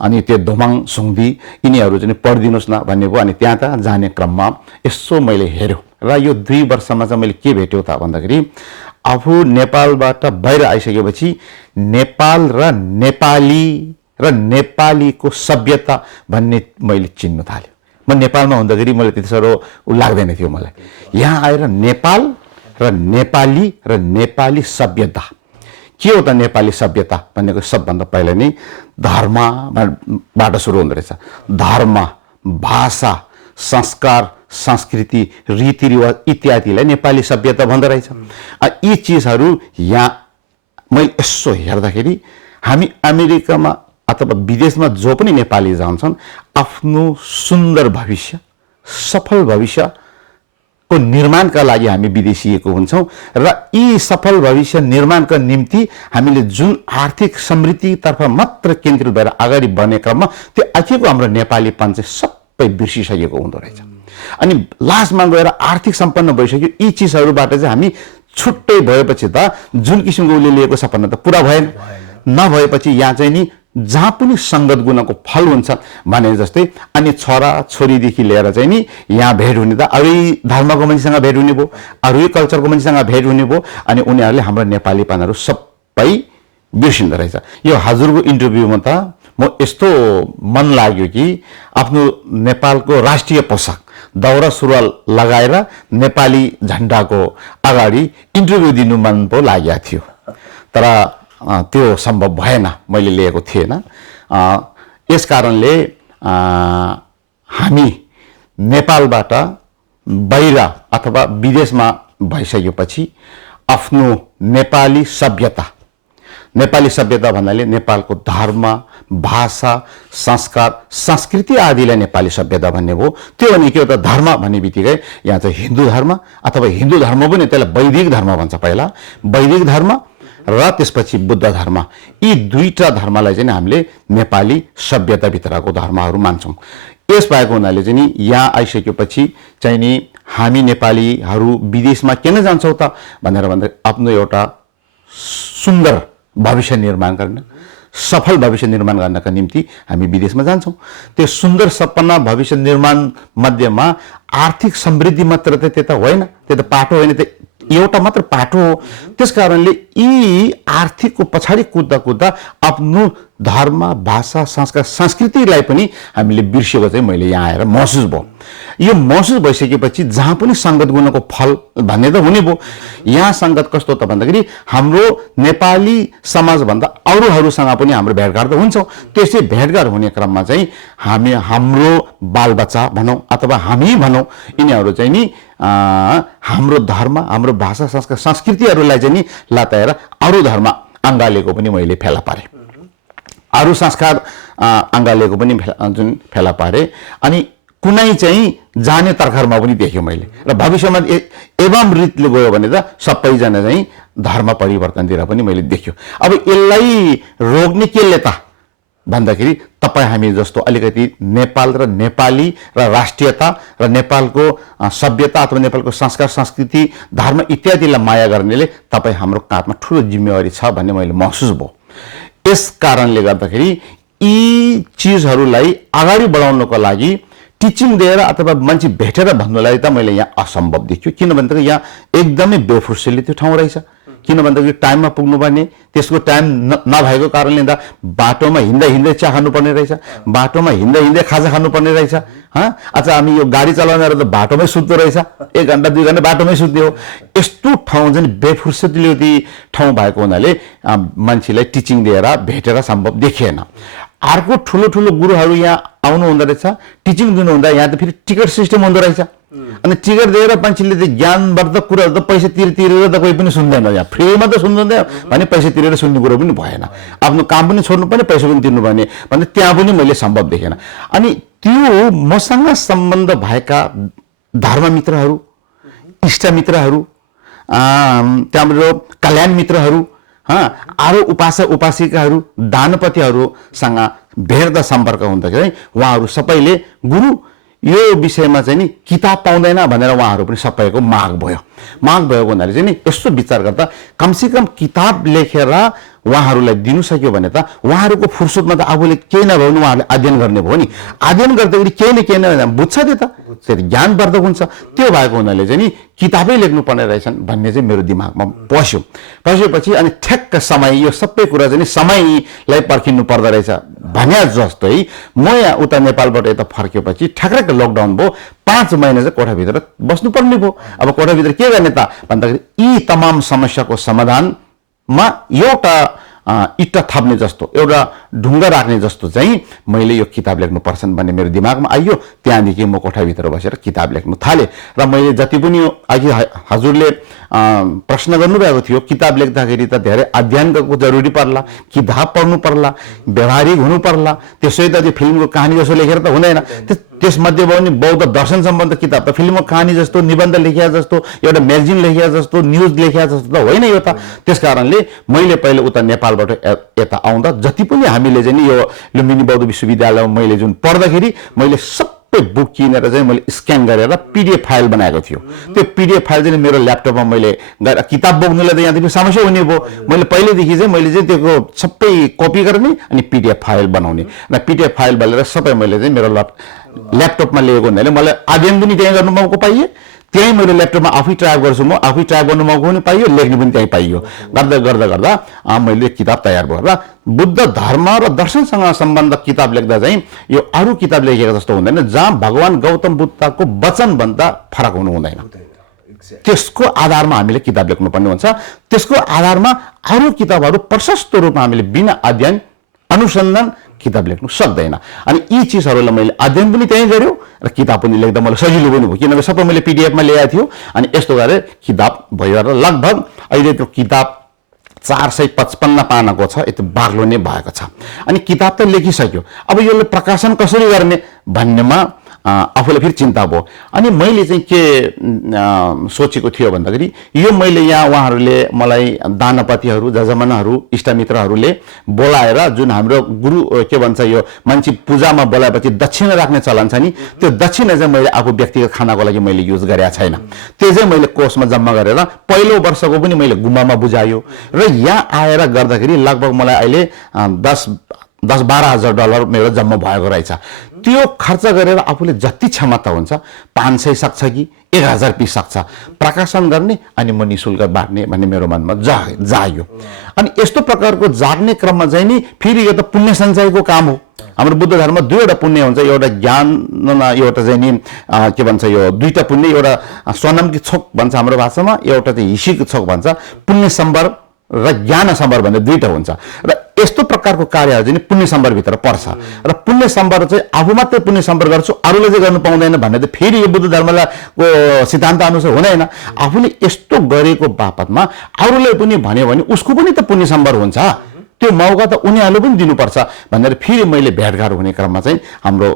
अनि त्यो दोमाङ सुङ्दी यिनीहरू चाहिँ पढिदिनुहोस् न भन्ने भयो। अनि त्यहाँ त जाने क्रममा यसो मैले हेऱ्यो र यो 2 वर्षमा चाहिँ मैले के भेट्यो त भन्दाखेरि आफू नेपालबाट बाहिर आइसकेपछि नेपाल र नेपालीको सभ्यता भन्ने मैले चिन्नु थाल्यो। म नेपालमा हुँदाखेरि मैले त्यति साह्रो लाग्दैन थियो मलाई। यहाँ आएर नेपाल र नेपाली सभ्यता के हो त? नेपाली सभ्यता भनेको सबभन्दा पहिला नै धर्मबाट सुरु हुँदो रहेछ। धर्म, भाषा, संस्कार, संस्कृति रीतिरिवाज इत्यादिलाई नेपाली सभ्यता भन्दो रहेछ। यी चिजहरू यहाँ मैले यसो हेर्दाखेरि हामी अमेरिकामा अथवा विदेशमा जो पनि नेपाली जान्छन् आफ्नो सुन्दर भविष्य सफल भविष्यको निर्माणका लागि हामी विदेशिएको हुन्छौँ र यी सफल भविष्य निर्माणका निम्ति हामीले जुन आर्थिक समृद्धितर्फ मात्र केन्द्रित भएर अगाडि बढ्ने क्रममा त्यो आखिरको हाम्रो नेपालीपन चाहिँ सबै बिर्सिसकेको हुँदो रहेछ। अनि लास्टमा गएर आर्थिक सम्पन्न भइसक्यो यी चिजहरूबाट चाहिँ हामी छुट्टै भएपछि त जुन किसिमको उसले लिएको सपना त पुरा भएन। नभएपछि यहाँ चाहिँ नि जहाँ पनि सङ्गत गुणको फल हुन्छ भने जस्तै अनि छोरा छोरीदेखि लिएर चाहिँ नि यहाँ भेट हुने त अरू धर्मको मान्छेसँग भेट हुने भयो, अरू कल्चरको मान्छेसँग भेट हुने भयो अनि उनीहरूले हाम्रो नेपालीपनहरू सबै बिर्सिँदो रहेछ। यो हजुरको इन्टरभ्यूमा त म यस्तो मन लाग्यो कि आफ्नो नेपालको राष्ट्रिय पोसाक दौरा सुरुवाल लगाएर नेपाली झन्डाको अगाडि इन्टरभ्यू दिनु मन पो लागेको थियो, तर त्यो सम्भव भएन, मैले लिएको थिएन। यस कारणले हामी नेपालबाट बाहिर अथवा विदेशमा भइसकेपछि आफ्नो नेपाली सभ्यता भन्नाले नेपालको धर्म भाषा संस्कार संस्कृति आदिलाई नेपाली सभ्यता भन्ने भयो। त्यो भनेको एउटा धर्म भन्ने बित्तिकै यहाँ चाहिँ हिन्दू धर्म अथवा हिन्दू धर्म पनि त्यसलाई वैदिक धर्म भन्छ, पहिला वैदिक धर्म र त्यसपछि बुद्ध धर्म, यी दुईटा धर्मलाई चाहिँ हामीले नेपाली सभ्यताभित्रको धर्महरू मान्छौँ। यस भएको हुनाले चाहिँ नि यहाँ आइसकेपछि चाहिँ नि हामी नेपालीहरू विदेशमा किन जान्छौँ त भनेर भन्दा आफ्नो एउटा सुन्दर भविष्य निर्माण गर्न सफल भविष्य निर्माण गर्नका निम्ति हामी विदेशमा जान्छौँ। त्यो सुन्दर सपना भविष्य निर्माण मध्येमा आर्थिक समृद्धि मात्र त त्यो त होइन, त्यो त पाटो होइन, त्यो एउटा मात्र पाटो हो। त्यस कारणले यी आर्थिकको पछाडि कुद्दा आफ्नो धर्म भाषा संस्कार संस्कृतिलाई पनि हामीले बिर्सेको चाहिँ मैले यहाँ आएर महसुस भयो। यो महसुस भइसकेपछि जहाँ पनि सङ्गत गुणको फल भन्ने त हुने भयो। यहाँ सङ्गत कस्तो त भन्दाखेरि हाम्रो नेपाली समाजभन्दा अरूहरूसँग पनि हाम्रो भेटघाट त हुन्छौँ। त्यसै भेटघाट हुने क्रममा चाहिँ हाम्रो बालबच्चा भनौँ अथवा हामी भनौँ यिनीहरू चाहिँ नि हाम्रो धर्म हाम्रो भाषा संस्कार संस्कृतिहरूलाई चाहिँ नि लताएर अरू धर्म अँगालेको पनि मैले फेला पारेँ, अरू संस्कार अँगालेको पनि जुन फेला पारेँ। अनि कुनै चाहिँ जाने तर्खरमा पनि देख्यो मैले र भविष्यमा एवं रीतिले गयो भने त सबैजना चाहिँ धर्म परिवर्तनतिर पनि मैले देख्यो। अब यसलाई रोक्ने केले त भन्दाखेरि तपाईँ हामी जस्तो अलिकति नेपाल र नेपाली र राष्ट्रियता र नेपालको सभ्यता अथवा नेपालको संस्कार संस्कृति धर्म इत्यादिलाई माया गर्नेले तपाईँ हाम्रो काँधमा ठुलो जिम्मेवारी छ भन्ने मैले महसुस भयो। यस कारणले गर्दाखेरि यी चिजहरूलाई अगाडि बढाउनको लागि टिचिङ दिएर अथवा मान्छे भेटेर भन्नुलाई त मैले यहाँ असम्भव देख्यो। किन भन्दाखेरि यहाँ एकदमै बेफुर्सली त्यो ठाउँ रहेछ। किन भन्दाखेरि टाइममा पुग्नुपर्ने, त्यसको टाइम नभएको कारणले त बाटोमा हिँड्दै हिँड्दै चिया खानुपर्ने रहेछ, बाटोमा हिँड्दै हिँड्दै खाजा खानुपर्ने रहेछ। अच्छा हामी यो गाडी चलाउनेहरू त बाटोमै सुत्दो रहेछ, 1 घन्टा 2 घन्टा बाटोमै सुत्ने हो। यस्तो ठाउँ चाहिँ बेफुर्सदले ठाउँ भएको हुनाले मान्छेलाई टिचिङ दिएर भेटेर सम्भव देखिएन। अर्को ठुलो ठुलो गुरुहरू यहाँ आउनु हुँदो रहेछ, टिचिङ दिनुहुँदा यहाँ त फेरि टिकट सिस्टम हुँदो रहेछ। अनि टिकट दिएर मान्छेले त ज्ञानवर्धक कुराहरू त पैसा तिरेर त कोही पनि सुन्दैन, यहाँ फ्रीमा त सुन्दैन भने पैसा तिरेर सुन्ने कुरो पनि भएन। आफ्नो काम पनि छोड्नुपर्ने पैसा पनि तिर्नुपर्ने भने त्यहाँ पनि मैले सम्भव देखेन। अनि त्यो मसँग सम्बन्ध भएका धर्ममित्रहरू, इष्टमित्रहरू, त्यहाँबाट कल्याण मित्रहरू, अरू उपासक उपासिकाहरू, दानपतिहरूसँग भेट्दा सम्पर्क हुँदाखेरि उहाँहरू सबैले गुरु यो विषयमा चाहिँ नि किताब पाउँदैन भनेर उहाँहरू पनि सबैको माग भयो हुनाले चाहिँ नि यस्तो विचार गर्दा कमसेकम किताब लेखेर उहाँहरूलाई दिनु सक्यो भने त उहाँहरूको फुर्सदमा त आफूले केही नभए पनि उहाँहरूले अध्ययन गर्ने भयो नि। अध्ययन गर्दाखेरि केही न केही न बुझ्छ त्यो त, त्यो ज्ञानवर्धक हुन्छ। त्यो भएको हुनाले चाहिँ नि किताबै लेख्नुपर्ने रहेछन् भन्ने चाहिँ मेरो दिमागमा पसेपछि अनि ठ्याक्क समय यो सबै कुरा चाहिँ समयलाई पर्खिनु पर्दो रहेछ भने जस्तै म यहाँ उता नेपालबाट यता फर्केपछि ठ्याक्क लकडाउन भयो, 5 महिना चाहिँ कोठाभित्र बस्नुपर्ने भयो। अब कोठाभित्र के गर्ने त भन्दाखेरि यी तमाम समस्याको समाधानमा एउटा इट्टा थप्ने जस्तो एउटा ढुङ्गा राख्ने जस्तो चाहिँ मैले यो किताब लेख्नु पर्छन् भन्ने मेरो दिमागमा आइयो। त्यहाँदेखि म कोठाभित्र बसेर किताब लेख्नु थालेँ र मैले जति पनि अघि हजुरले प्रश्न गर्नुभएको थियो किताब लेख्दाखेरि त धेरै अध्ययन गर्नु जरुरी पर्ला, किताब पढ्नु पर्ला, व्यवहारिक हुनु पर्ला, त्यसै त त्यो फिल्मको कहानी जस्तो लेखेर त हुँदैन। त्यसमध्ये पनि बौद्ध दर्शन सम्बन्ध किताब त फिल्मको कहानी जस्तो, निबन्ध लेखिया जस्तो, एउटा म्यागजिन लेखिया जस्तो, न्युज लेखिया जस्तो त होइन यो त। त्यस कारणले मैले पहिले उता नेपालबाट यता आउँदा जति पनि हामीले चाहिँ नि यो लुम्बिनी बौद्ध विश्वविद्यालयमा मैले जुन पढ्दाखेरि मैले सबै बुक किनेर चाहिँ मैले स्क्यान गरेर पीडीएफ फाइल बनाएको थियो। त्यो पीडीएफ फाइल चाहिँ मेरो ल्यापटपमा मैले किताब बोक्नुलाई त यहाँदेखि समस्या हुने भयो। मैले पहिलेदेखि चाहिँ मैले चाहिँ त्यो सबै कपी गर्ने अनि पीडीएफ फाइल बनाउने र पीडीएफ फाइल बनाएर सबै मैले चाहिँ मेरो ल्यापटपमा लिएको हुनाले मलाई अध्ययन पनि त्यहीँ गर्नु मौका पाइए, त्यहीँ मेरो ल्यापटपमा आफै टाइप गर्छु, म आफै टाइप गर्नु मौका पनि पाइयो, लेख्नु पनि त्यहीँ पाइयो। गर्दा गर्दा गर्दा मैले किताब तयार भयो र बुद्ध धर्म र दर्शनसँग सम्बन्ध किताब लेख्दा चाहिँ यो अरू किताब लेखेको जस्तो हुँदैन जहाँ भगवान गौतम बुद्धको वचनभन्दा फरक हुनु हुँदैन। त्यसको आधारमा हामीले किताब लेख्नुपर्ने हुन्छ। त्यसको आधारमा अरू किताबहरू प्रशस्त रूपमा हामीले बिना अध्ययन अनुसन्धान किताब लेख्नु सक्दैन। अनि यी चिजहरूलाई मैले अध्ययन पनि त्यहीँ गर्यो र किताब पनि लेख्दा मलाई सजिलो पनि भयो, किनभने सबै मैले पीडीएफमा ल्याएको थियो। अनि यस्तो गरेर किताब भयो र लगभग अहिले त्यो किताब 455 पानाको छ, यति बाक्लो नै भएको छ। अनि किताब त लेखिसक्यो, अब यसले प्रकाशन कसरी गर्ने भन्नेमा आफूलाई फेरि चिन्ता भयो। अनि मैले चाहिँ के सोचेको थियो भन्दाखेरि यो मैले यहाँ उहाँहरूले मलाई दानपतिहरू, जजमानाहरू, इष्टमित्रहरूले बोलाएर जुन हाम्रो गुरु के भन्छ यो मान्छे पूजामा बोलाएपछि दक्षिणा राख्ने चलन छ नि, त्यो दक्षिणा चाहिँ मैले आफू व्यक्तिगत खानाको लागि मैले युज गरेको छैन। त्यो चाहिँ मैले कोषमा जम्मा गरेर पहिलो वर्षको पनि मैले गुम्बामा बुझायो र यहाँ आएर गर्दाखेरि लगभग मलाई अहिले 10-12 हजार डलर मेरो जम्मा भएको रहेछ। त्यो खर्च गरेर आफूले जति क्षमता हुन्छ 500 सक्छ कि 1000 पिस सक्छ प्रकाशन गर्ने अनि म निशुल्क बाँड्ने भन्ने मेरो मनमा जाग्यो। अनि यस्तो प्रकारको जाग्ने क्रममा चाहिँ नि फेरि यो त पुण्य सञ्चयको काम हो। हाम्रो बुद्ध धर्ममा दुईवटा पुण्य हुन्छ, एउटा ज्ञान, एउटा चाहिँ नि के भन्छ यो दुईटा पुण्य, एउटा स्वनमकी छोक भन्छ हाम्रो भाषामा, एउटा चाहिँ हिसीको छोक भन्छ। पुण्य सम्बर र ज्ञान सम्बर भन्ने दुईटा हुन्छ र यस्तो प्रकारको कार्यहरू चाहिँ पुण्य सम्बरभित्र पर्छ। र पुण्य सम्बर चाहिँ आफू मात्रै पुण्य सम्बर गर्छु अरूले चाहिँ गर्नु पाउँदैन भन्ने त फेरि यो बुद्ध धर्मको सिद्धान्त अनुसार हुँदैन। आफूले यस्तो गरेको बापतमा अरूले पनि भन्यो भने उसको पनि त पुण्य सम्बर हुन्छ, त्यो मौका त उनीहरूले पनि दिनुपर्छ भनेर फेरि मैले भेटघाट हुने क्रममा चाहिँ हाम्रो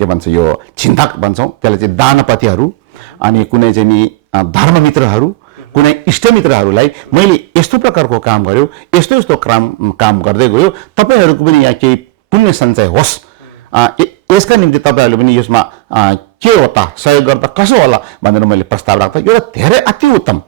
के भन्छ यो छिन्ताक भन्छौँ त्यसलाई चाहिँ दानपतिहरू अनि कुनै चाहिँ नि धर्ममित्रहरू, कुनै इष्टमित्रहरूलाई मैले यस्तो प्रकारको काम गर्यो, यस्तो यस्तो काम गर्दै गयो, तपाईँहरूको पनि यहाँ केही पुण्य सञ्चय होस्, यसका निम्ति तपाईँहरूले पनि यसमा के हो त सहयोग गर्दा कसो होला भनेर मैले प्रस्ताव राख्दा यो धेरै अति उत्तम,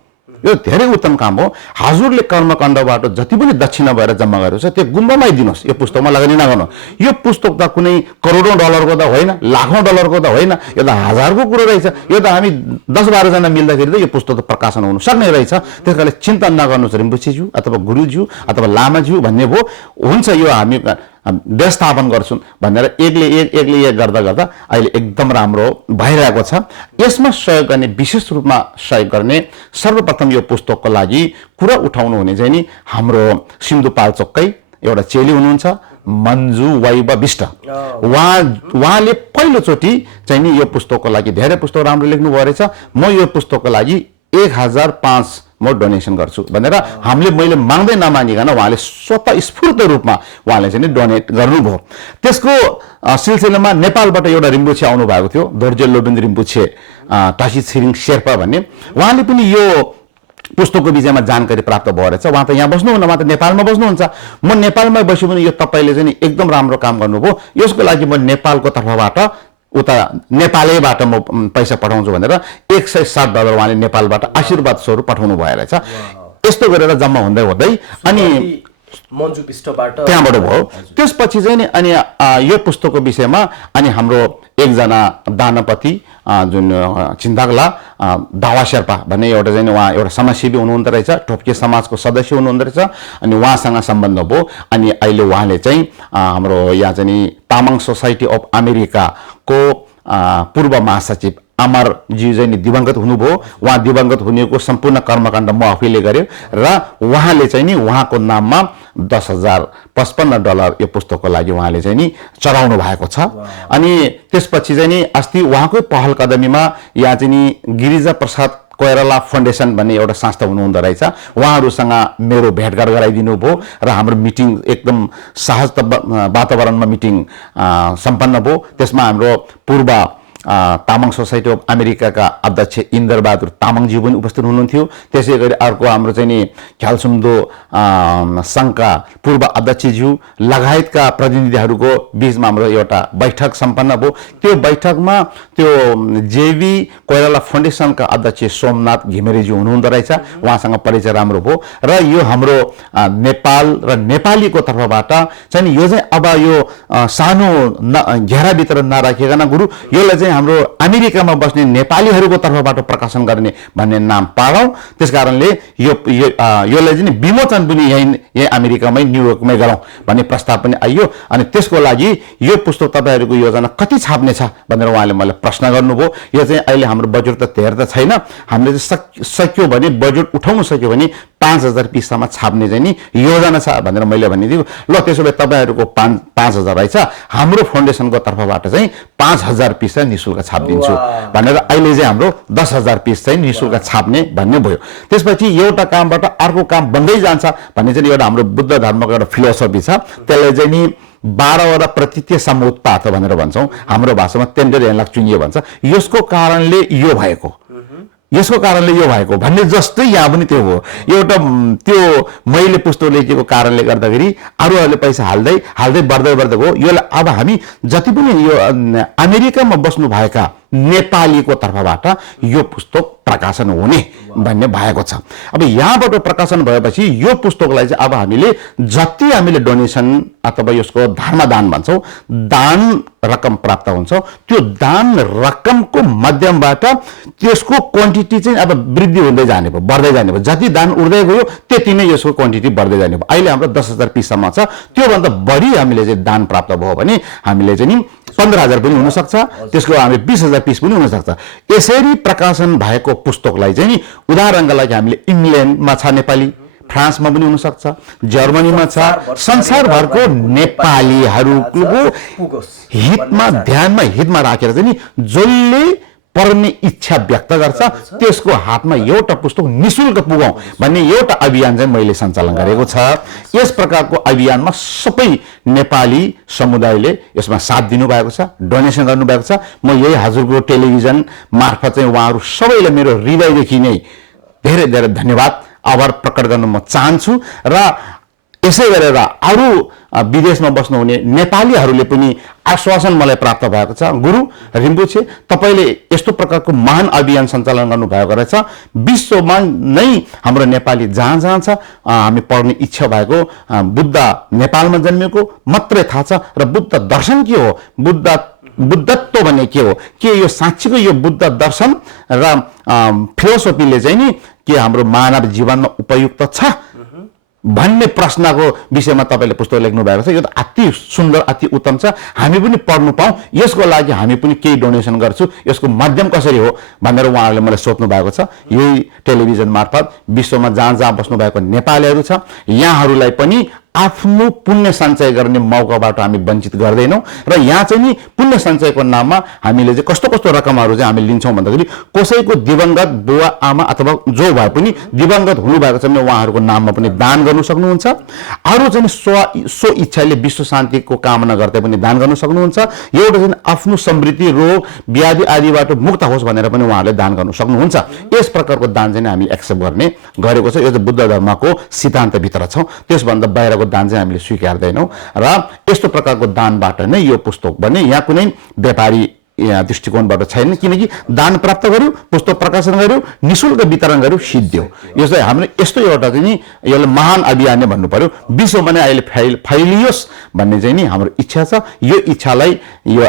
यो धेरै उत्तम काम हो। हजुरले कर्मकाण्डबाट जति पनि दक्षिणा भएर जम्मा गरेको छ त्यो गुम्बामै दिनुहोस्, यो पुस्तकमा लगानी नगर्नु। यो पुस्तक त कुनै करोडौँ डलरको त होइन, लाखौँ डलरको त होइन, यो त हजारको कुरो रहेछ। यो त हामी 10-12 जना मिल्दाखेरि त यो पुस्तक त प्रकाशन हुनु सक्ने रहेछ। त्यस कारणले चिन्ता नगर्नुहोस् रिम्पुछेज्यू अथवा गुरुज्यू अथवा लामाज्यू भन्ने भयो, हुन्छ यो हामी व्यवस्थापन गर्छौँ भनेर एकले एक गर्दा गर्दा अहिले एकदम राम्रो भइरहेको छ। यसमा सहयोग गर्ने, विशेष रूपमा सहयोग गर्ने सर्वप्रथम यो पुस्तकको लागि कुरा उठाउनु हुने चाहिँ नि हाम्रो सिन्धुपाल्चोककै एउटा चेली हुनुहुन्छ मन्जु वैभव विष्ट। उहाँले पहिलोचोटि चाहिँ नि यो पुस्तकको लागि धेरै पुस्तक राम्रो लेख्नु भयो रहेछ। म यो पुस्तकको लागि 1005 म डोनेसन गर्छु भनेर मैले माग्दै नमानिकन उहाँले स्वतः स्फूर्त रूपमा उहाँले चाहिँ डोनेट गर्नुभयो। त्यसको सिलसिलामा नेपालबाट एउटा रिम्पुछे आउनु भएको थियो, दोर्जे लोबिन रिम्पुछे टासी छिरिङ शेर्पा भन्ने, उहाँले पनि यो पुस्तकको विषयमा जानकारी प्राप्त भयो रहेछ। उहाँ त यहाँ बस्नुहुन्न, उहाँ त नेपालमा बस्नुहुन्छ। म नेपालमा बस्यो भने यो तपाईँले चाहिँ एकदम राम्रो काम गर्नुभयो, यसको लागि म नेपालको तर्फबाट उता नेपालैबाट म पैसा पठाउँछु भनेर $160 उहाँले नेपालबाट आशीर्वाद स्वरूप पठाउनु भयो रहेछ। यस्तो गरेर जम्मा हुँदै हुँदै अनि मन्जु विष्टबाट त्यहाँबाट भयो। त्यसपछि चाहिँ नि अनि यो पुस्तकको विषयमा अनि हाम्रो एकजना दानपति जुन छिन्ताकला दावा शेर्पा भन्ने एउटा चाहिँ उहाँ एउटा समाजसेवी हुनुहुँदो रहेछ, ठोप्के समाजको सदस्य हुनुहुँदो रहेछ। अनि उहाँसँग सम्बन्ध भयो। अनि अहिले उहाँले चाहिँ हाम्रो यहाँ चाहिँ तामाङ सोसाइटी अफ अमेरिकाको पूर्व महासचिव अमरज्यू चाहिँ नि दिवंगत हुनुभयो। उहाँ दिवंगत हुनेको सम्पूर्ण कर्मकाण्ड म आफैले गरेँ र उहाँले चाहिँ नि उहाँको नाममा $10,055 यो पुस्तकको लागि उहाँले चाहिँ नि चढाउनु भएको छ। अनि त्यसपछि चाहिँ नि अस्ति उहाँकै पहल कदमीमा यहाँ चाहिँ नि गिरिजा प्रसाद कोइराला फाउन्डेसन भन्ने एउटा संस्था हुनुहुँदो रहेछ। उहाँहरूसँग मेरो भेटघाट गराइदिनु भयो र हाम्रो मिटिङ एकदम सहज वातावरणमा मिटिङ सम्पन्न भयो। त्यसमा हाम्रो पूर्व तामाङ सोसाइटी अफ अमेरिकाका अध्यक्ष इन्द्रबहादुर तामाङज्यू पनि उपस्थित हुनुहुन्थ्यो। त्यसै गरी अर्को हाम्रो चाहिँ नि ख्यालसुम्दो सङ्घका पूर्व अध्यक्षज्यू लगायतका प्रतिनिधिहरूको बिचमा हाम्रो एउटा बैठक सम्पन्न भयो। त्यो बैठकमा त्यो जेबी कोइराला फाउन्डेसनका अध्यक्ष सोमनाथ घिमिरेज्यू हुनुहुँदो रहेछ। उहाँसँग परिचय राम्रो भयो र यो हाम्रो नेपाल र नेपालीको तर्फबाट चाहिँ यो चाहिँ अब यो सानो घेराभित्र नराखिकन गुरु यसलाई चाहिँ हाम्रो अमेरिकामा बस्ने नेपालीहरूको तर्फबाट प्रकाशन गर्ने भन्ने नाम पाडौँ। त्यसकारणले योलाई चाहिँ विमोचन पनि यही अमेरिकामै न्युयोर्कमै गरौँ भन्ने प्रस्ताव पनि आइयो। अनि त्यसको लागि यो पुस्तक तपाईँहरूको योजना कति छाप्ने छ भनेर उहाँले मलाई प्रश्न गर्नुभयो। यो चाहिँ अहिले हाम्रो बजेट त धेर त छैन, हामीले चाहिँ सक्यो भने बजेट उठाउन सक्यो भने 5,000 पिससम्म छाप्ने चाहिँ नि योजना छ भनेर मैले भनिदिएको। ल त्यसो भए तपाईँहरूको 5,000 रहेछ, हाम्रो फाउन्डेसनको तर्फबाट चाहिँ 5,000 पिस चाहिँ निःशुल्क छापिदिन्छु भनेर अहिले चाहिँ हाम्रो 10,000 पिस चाहिँ निःशुल्क छाप्ने भन्ने भयो। त्यसपछि एउटा कामबाट अर्को काम बन्दै जान्छ भन्ने चाहिँ एउटा हाम्रो बुद्ध धर्मको एउटा फिलोसफी छ। त्यसलाई चाहिँ नि 12वटा प्रतीत्य समुत्पात भनेर भन्छौँ, हाम्रो भाषामा टेन्डर हेर्लाक चुनियो भन्छ। यसको कारणले यो भएको भन्ने जस्तै यहाँ पनि त्यो हो। एउटा त्यो मैले पुस्तक लेखेको कारणले गर्दाखेरि अरूहरूले पैसा हाल्दै बढ्दै गयो। यसलाई अब हामी जति पनि यो अमेरिकामा बस्नु भएका नेपालीको तर्फबाट यो पुस्तक प्रकाशन हुने भन्ने भएको छ। अब यहाँबाट प्रकाशन भएपछि यो पुस्तकलाई चाहिँ अब हामीले डोनेसन अथवा यसको धर्मदान भन्छौँ, दान रकम प्राप्त हुन्छ। त्यो दान रकमको माध्यमबाट त्यसको क्वान्टिटी चाहिँ अब वृद्धि हुँदै जाने भयो, बढ्दै जाने भयो। जति दान उड्दै गयो त्यति नै यसको क्वान्टिटी बढ्दै जाने भयो। अहिले हाम्रो 10,000 पिससम्म छ। त्योभन्दा बढी हामीले चाहिँ दान प्राप्त भयो भने हामीले चाहिँ नि 15,000 पनि हुनसक्छ, त्यसको हामी 20,000 पिस पनि हुनसक्छ। यसरी प्रकाशन भएको पुस्तकलाई चाहिँ नि उदाहरणका लागि हामीले इङ्ल्यान्डमा छ नेपाली, फ्रान्समा पनि हुनसक्छ, जर्मनीमा छ, संसारभरको नेपालीहरूको हितमा राखेर चाहिँ नि जसले पढ्ने इच्छा व्यक्त गर्छ त्यसको हातमा एउटा पुस्तक निःशुल्क पुगाउँ भन्ने एउटा अभियान चाहिँ मैले सञ्चालन गरेको छ। यस प्रकारको अभियानमा सबै नेपाली समुदायले यसमा साथ दिनुभएको छ, डोनेसन गर्नुभएको छ। म यही हजुरको टेलिभिजन मार्फत चाहिँ उहाँहरू सबैलाई मेरो हृदयदेखि नै धेरै धेरै धन्यवाद आभार प्रकट गर्न म चाहन्छु। र यसै गरेर अरू विदेशमा बस्नुहुने नेपालीहरूले पनि आश्वासन मलाई प्राप्त भएको छ, गुरु रिम्पुछे तपाईँले यस्तो प्रकारको महान अभियान सञ्चालन गर्नुभएको रहेछ। विश्वमा नै हाम्रो नेपाली जहाँ जहाँ छ हामी पढ्ने इच्छा भएको बुद्ध नेपालमा जन्मेको मात्रै थाहा छ। र बुद्ध दर्शन के हो, बुद्धत्व भन्ने के हो, के यो साँच्चीको यो बुद्ध दर्शन र फिलोसफीले चाहिँ नि के हाम्रो मानव जीवनमा उपयुक्त छ भन्ने प्रश्नको विषयमा तपाईँले पुस्तक लेख्नु भएको छ। यो त अति सुन्दर, अति उत्तम छ। हामी पनि पढ्नु पाऊँ, यसको लागि हामी पनि केही डोनेसन गर्छु, यसको माध्यम कसरी हो भनेर उहाँहरूले मलाई सोध्नु भएको छ। यही टेलिभिजन मार्फत विश्वमा जहाँ जहाँ बस्नु भएको नेपालीहरू छ यहाँहरूलाई पनि आफ्नो पुण्य सञ्चय गर्ने मौकाबाट हामी वञ्चित गर्दैनौँ। र यहाँ चाहिँ नि पुण्य सञ्चयको नाममा हामीले चाहिँ कस्तो कस्तो रकमहरू चाहिँ हामी लिन्छौँ भन्दाखेरि कसैको दिवंगत बुवा आमा अथवा जो भए पनि दिवंगत हुनुभएको छ भने उहाँहरूको नाममा पनि दान गर्नु सक्नुहुन्छ। अरू चाहिँ सो इच्छाले विश्व शान्तिको कामना गर्दै पनि दान गर्न सक्नुहुन्छ। एउटा चाहिँ आफ्नो समृद्धि, रोग, व्याधि आदिबाट मुक्त होस् भनेर पनि उहाँहरूले दान गर्नु सक्नुहुन्छ। यस प्रकारको दान चाहिँ हामी एक्सेप्ट गर्ने गरेको छ। यो चाहिँ बुद्ध धर्मको सिद्धान्तभित्र छ, त्यसभन्दा बाहिरको दान चाहिँ हामीले स्वीकार्दैनौँ। र यस्तो प्रकारको दानबाट नै यो पुस्तक बने। यहाँ कुनै व्यापारी दृष्टिकोणबाट छैन, किनकि दान प्राप्त गर्यो, पुस्तक प्रकाशन गर्यो, निःशुल्क वितरण गर्यो, सिद्धियो। यो चाहिँ हाम्रो यस्तो एउटा चाहिँ नि यसलाई महान अभियान नै भन्नु पर्यो। विश्वमा नै अहिले फैलियोस् भन्ने चाहिँ नि हाम्रो इच्छा छ। यो इच्छालाई यो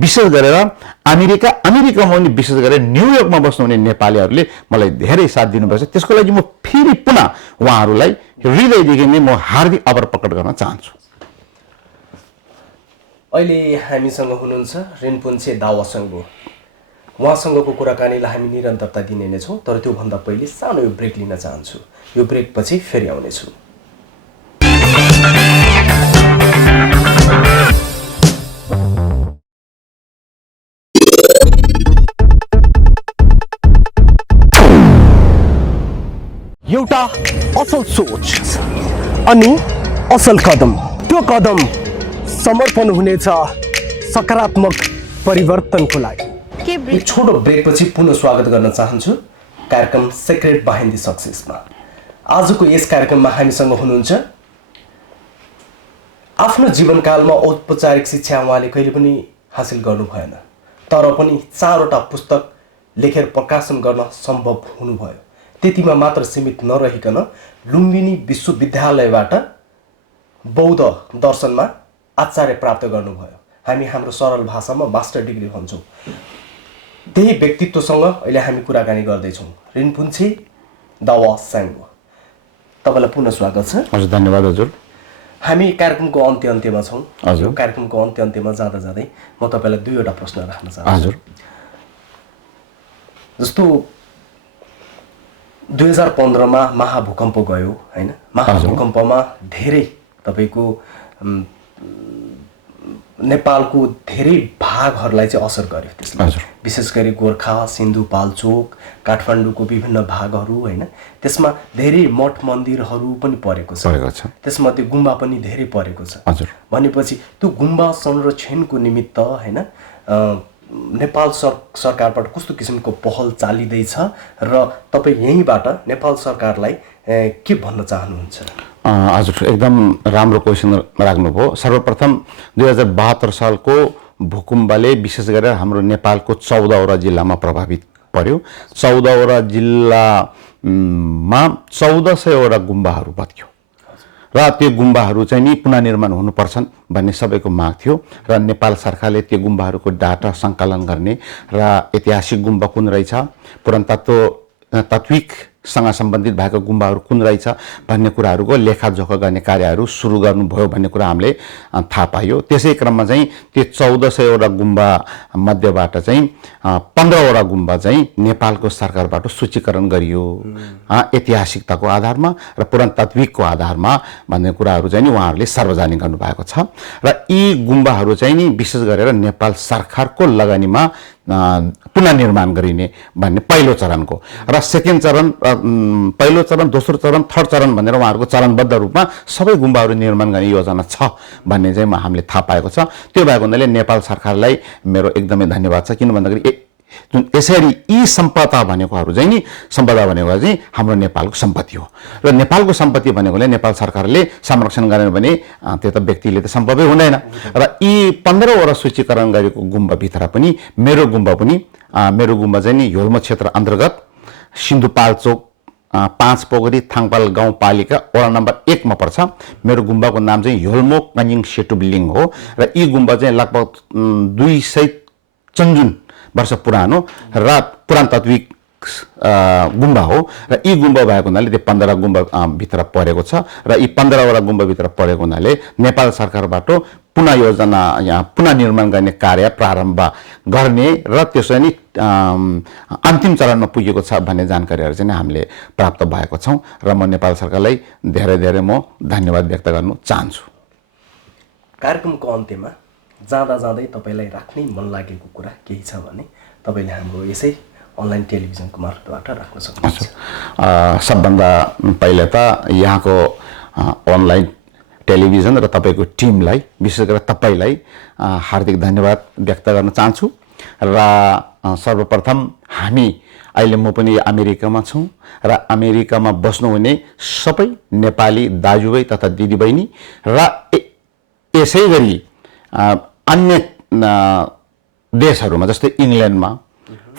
विशेष गरेर अमेरिकामा पनि विशेष गरेर न्युयोर्कमा बस्नुहुने नेपालीहरूले मलाई धेरै साथ दिनुभएको छ। त्यसको लागि म फेरि पुनः उहाँहरूलाई हृदयदेखि नै म हार्दिक आभार प्रकट गर्न चाहन्छु। अहिले हामीसँग हुनुहुन्छ रिन्पोन्छे दावा सङ्गो। उहाँसँगको कुराकानीलाई हामी निरन्तरता दिने नै छौँ। तर त्योभन्दा पहिले सानो यो ब्रेक लिन चाहन्छु। यो ब्रेकपछि फेरि आउनेछु। एउटा असल सोच अनि असल कदम, त्यो कदम समर्पण हुनेछ सकारात्मक परिवर्तनको लागि। एक छोटो ब्रेकपछि पुनः स्वागत गर्न चाहन्छु कार्यक्रम सिक्रेट बिहाइन्ड द सक्सेसमा। आजको यस कार्यक्रममा हामीसँग हुनुहुन्छ आफ्नो जीवनकालमा औपचारिक शिक्षा उहाँले कहिले पनि हासिल गर्नु भएन, तर पनि 4वटा पुस्तक लेखेर प्रकाशन गर्न सम्भव हुनुभयो। त्यतिमा मात्र सीमित नरहिकन लुम्बिनी विश्वविद्यालयबाट बौद्ध दर्शनमा आचार्य प्राप्त गर्नुभयो। हामी हाम्रो सरल भाषामा मास्टर डिग्री भन्छौँ। त्यही व्यक्तित्वसँग अहिले हामी कुराकानी गर्दैछौँ। रिनपुन्छे दावा साङ्गो, तपाईँलाई पुनः स्वागत छ। हजुर, धन्यवाद हजुर। हामी कार्यक्रमको अन्त्यमा छौँ। हजुर, कार्यक्रमको अन्त्यमा जाँदा जाँदै म तपाईँलाई 2वटा प्रश्न राख्न चाहन्छु। हजुर, जस्तो 2015मा महाभूकम्प गयो हैन? महाभूकम्पमा धेरै तपाईको नेपालको धेरै भागहरूलाई चाहिँ असर गर्यो त्यसले। विशेष गरी गोर्खा, सिन्धुपाल्चोक, काठमाडौँको विभिन्न भागहरू हैन, त्यसमा धेरै मठ मन्दिरहरू पनि परेको छ। त्यसमध्ये गुम्बा पनि धेरै परेको छ। भनेपछि त्यो गुम्बा संरक्षणको निमित्त हैन नेपाल सरकारबाट कस्तो किसिमको पहल चालिँदैछ र तपाईँ यहीँबाट नेपाल सरकारलाई के भन्न चाहनुहुन्छ? हजुर, एकदम राम्रो क्वेसन राख्नुभयो। सर्वप्रथम 2072 सालको भूकम्पले विशेष गरेर हाम्रो नेपालको 14वटा जिल्लामा प्रभावित पर्यो। 14वटा जिल्लामा 1400वटा गुम्बाहरू भत्क्यो र त्यो गुम्बाहरू चाहिँ नि पुनर्निर्माण हुनुपर्छन् भन्ने सबैको माग थियो र नेपाल सरकारले त्यो गुम्बाहरूको डाटा सङ्कलन गर्ने र ऐतिहासिक गुम्बा कुन रहेछ, तात्विकसँग सम्बन्धित भएको गुम्बाहरू कुन रहेछ भन्ने कुराहरूको लेखाजोखा गर्ने कार्यहरू सुरु गर्नुभयो भन्ने कुरा हामीले थाहा पायो। त्यसै क्रममा चाहिँ त्यो 1400वटा गुम्बा मध्येबाट चाहिँ 15वटा गुम्बा चाहिँ नेपालको सरकारबाट सूचीकरण गरियो ऐतिहासिकताको आधारमा र पुरातात्विकको आधारमा भन्ने कुराहरू चाहिँ नि उहाँहरूले सार्वजनिक गर्नुभएको छ र यी गुम्बाहरू चाहिँ नि विशेष गरेर नेपाल सरकारको लगानीमा पुनर्निर्माण गरिने भन्ने पहिलो चरणको र सेकेन्ड चरण, पहिलो चरण, दोस्रो चरण, थर्ड चरण भनेर उहाँहरूको चरणबद्ध रूपमा सबै गुम्बाहरू निर्माण गर्ने योजना छ भन्ने चाहिँ हामीले थाहा पाएको छ। त्यो भएको हुनाले नेपाल सरकारलाई मेरो एकदमै धन्यवाद छ। किन भन्दाखेरि जुन यसरी यी सम्पदा भनेकोहरू चाहिँ नि चाहिँ हाम्रो नेपालको सम्पत्ति हो र नेपालको सम्पत्ति भनेकोले नेपाल सरकारले संरक्षण गरेन भने त्यो त व्यक्तिले त सम्भवै हुँदैन र यी 15वटा सूचीकरण गरेको गुम्बाभित्र पनि मेरो गुम्बा चाहिँ नि योल्मो क्षेत्र अन्तर्गत सिन्धुपाल्चोक 5 पोखरी थाङपाल गाउँपालिका वडा नम्बर 1 मा पर्छ। मेरो गुम्बाको नाम चाहिँ योल्मो कन्जिङ सेटुबिलिङ हो र यी गुम्बा चाहिँ लगभग 200 चन्जुन वर्ष पुरानो र पुरातात्विक गुम्बा हो र यी गुम्बा भएको हुनाले त्यो 15 गुम्बा भित्र परेको छ र यी 15वटा गुम्बा भित्र परेको हुनाले नेपाल सरकारबाट पुनर्निर्माण गर्ने कार्य प्रारम्भ गर्ने र त्यसै नि अन्तिम चरणमा पुगेको छ भन्ने जानकारीहरू चाहिँ हामीले प्राप्त भएको छौँ र म नेपाल सरकारलाई धेरै धेरै म धन्यवाद व्यक्त गर्न चाहन्छु। कार्यक्रमको अन्त्यमा जाँदै तपाईँलाई राख्नै मन लागेको कुरा केही छ भने तपाईँले हाम्रो यसै अनलाइन टेलिभिजनको मार्फतबाट राख्न सक्नुहुन्छ। सबभन्दा पहिले त यहाँको अनलाइन टेलिभिजन र तपाईँको टिमलाई, विशेष गरेर तपाईँलाई हार्दिक धन्यवाद व्यक्त गर्न चाहन्छु र सर्वप्रथम हामी अहिले म पनि अमेरिकामा छु र अमेरिकामा बस्नुहुने सबै नेपाली दाजुभाइ तथा दिदीबहिनी र यसै गरी अन्य देशहरूमा जस्तै इङ्ल्यान्डमा,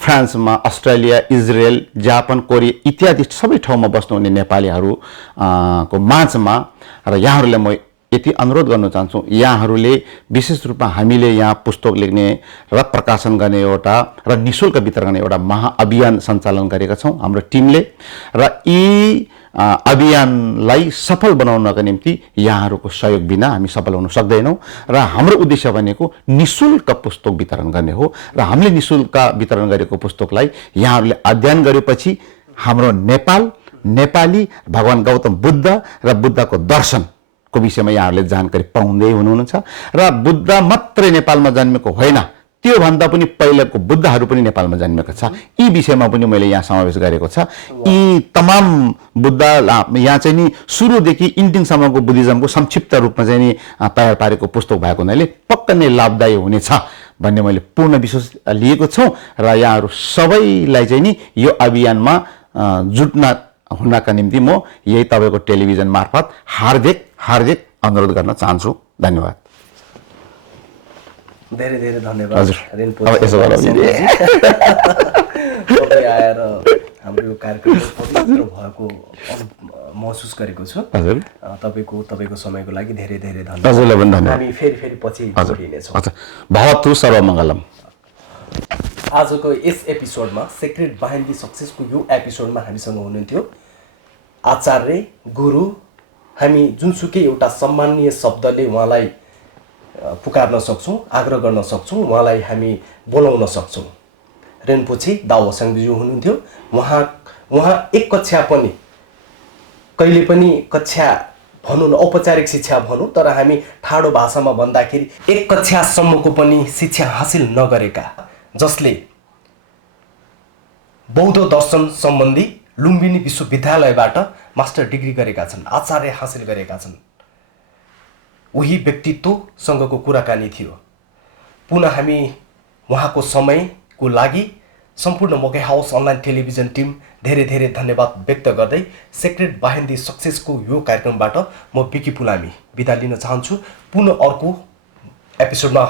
फ्रान्समा, अस्ट्रेलिया, इजरायल, जापान, कोरिया इत्यादि सबै ठाउँमा बस्नुहुने नेपालीहरूको माझमा र यहाँहरूलाई म यति अनुरोध गर्न चाहन्छौँ, यहाँहरूले विशेष रूपमा हामीले यहाँ पुस्तक लेख्ने र प्रकाशन गर्ने एउटा र निःशुल्क वितरण गर्ने एउटा महाअभियान सञ्चालन गरेका छौँ हाम्रो टिमले, र यी अभियानलाई सफल बनाउनका निम्ति यहाँहरूको सहयोग बिना हामी सफल हुन सक्दैनौँ। र हाम्रो उद्देश्य भनेको निःशुल्क पुस्तक वितरण गर्ने हो, र हामीले निःशुल्क वितरण गरेको पुस्तकलाई यहाँहरूले अध्ययन गरेपछि हाम्रो नेपाली भगवान गौतम बुद्ध र बुद्धको दर्शनको विषयमा यहाँहरूले जानकारी पाउँदै हुनुहुन्छ। र बुद्ध मात्रै नेपालमा जन्मेको होइन, त्योभन्दा पनि पहिलाको बुद्धहरू पनि नेपालमा जन्मेका छ, यी विषयमा पनि मैले यहाँ समावेश गरेको छ। यी तमाम बुद्ध यहाँ चाहिँ नि सुरुदेखि इन्डिङसम्मको बुद्धिज्मको संक्षिप्त रूपमा चाहिँ नि तयार पारेको पुस्तक भएको हुनाले पक्कै नै लाभदायी हुनेछ भन्ने मैले पूर्ण विश्वास लिएको छु। र यहाँहरू सबैलाई चाहिँ नि यो अभियानमा जुट्न हुनका निम्ति म यही तपाईँको टेलिभिजन मार्फत हार्दिक अनुरोध गर्न चाहन्छु। धन्यवाद। धेरै धेरै धन्यवाद। हजुर, रेनपो अब यसो गरौँ तपाईँ आएर हाम्रो यो कार्यक्रम पवित्र भएको महसुस गरेको छु। हजुर, तपाईँको समयको लागि धेरै धेरै धन्यवाद। हजुरलाई पनि धन्यवाद। हामी फेरि पछि जोडिनेछौँ। हजुर, भवतु सर्वमङ्गलम। आजको यस एपिसोडमा सिक्रेट बिहाइन्ड द सक्सेसको यो एपिसोडमा हामीसँग हुनुहुन्थ्यो आचार्य गुरु। हामी जुनसुकै एउटा सम्माननीय शब्दले उहाँलाई पुकार्न सक्छौँ, आग्रह गर्न सक्छौँ, उहाँलाई हामी बोलाउन सक्छौँ। रेनपोछे दाओ साङ्गज्यू हुनुहुन्थ्यो। उहाँ एक कक्षा पनि कहिले पनि कक्षा भनौँ न औपचारिक शिक्षा भनौँ, तर हामी ठाडो भाषामा भन्दाखेरि एक कक्षासम्मको पनि शिक्षा हासिल नगरेका, जसले बौद्ध दर्शन सम्बन्धी लुम्बिनी विश्वविद्यालयबाट मास्टर डिग्री गरेका छन्, आचार्य हासिल गरेका छन्। उही व्यक्तित्वसँगको कुराकानी थियो। पुनः हामी उहाँको समयको लागि सम्पूर्ण मकै हाउस अनलाइन टेलिभिजन टिम धेरै धेरै धन्यवाद व्यक्त गर्दै सिक्रेट बिहाइन्ड द सक्सेसको यो कार्यक्रमबाट म बिकी पुलामी बिदा लिन चाहन्छु। पुनः अर्को एपिसोडमा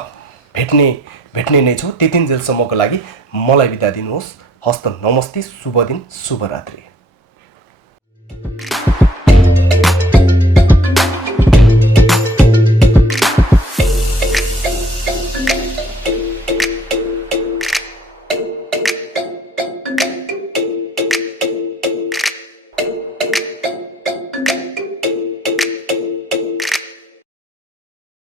भेट्ने नै छु। त्यतिन्जेलसम्मको लागि मलाई बिदा दिनुहोस्। हस्त नमस्ते, शुभ दिन, शुभरात्रि।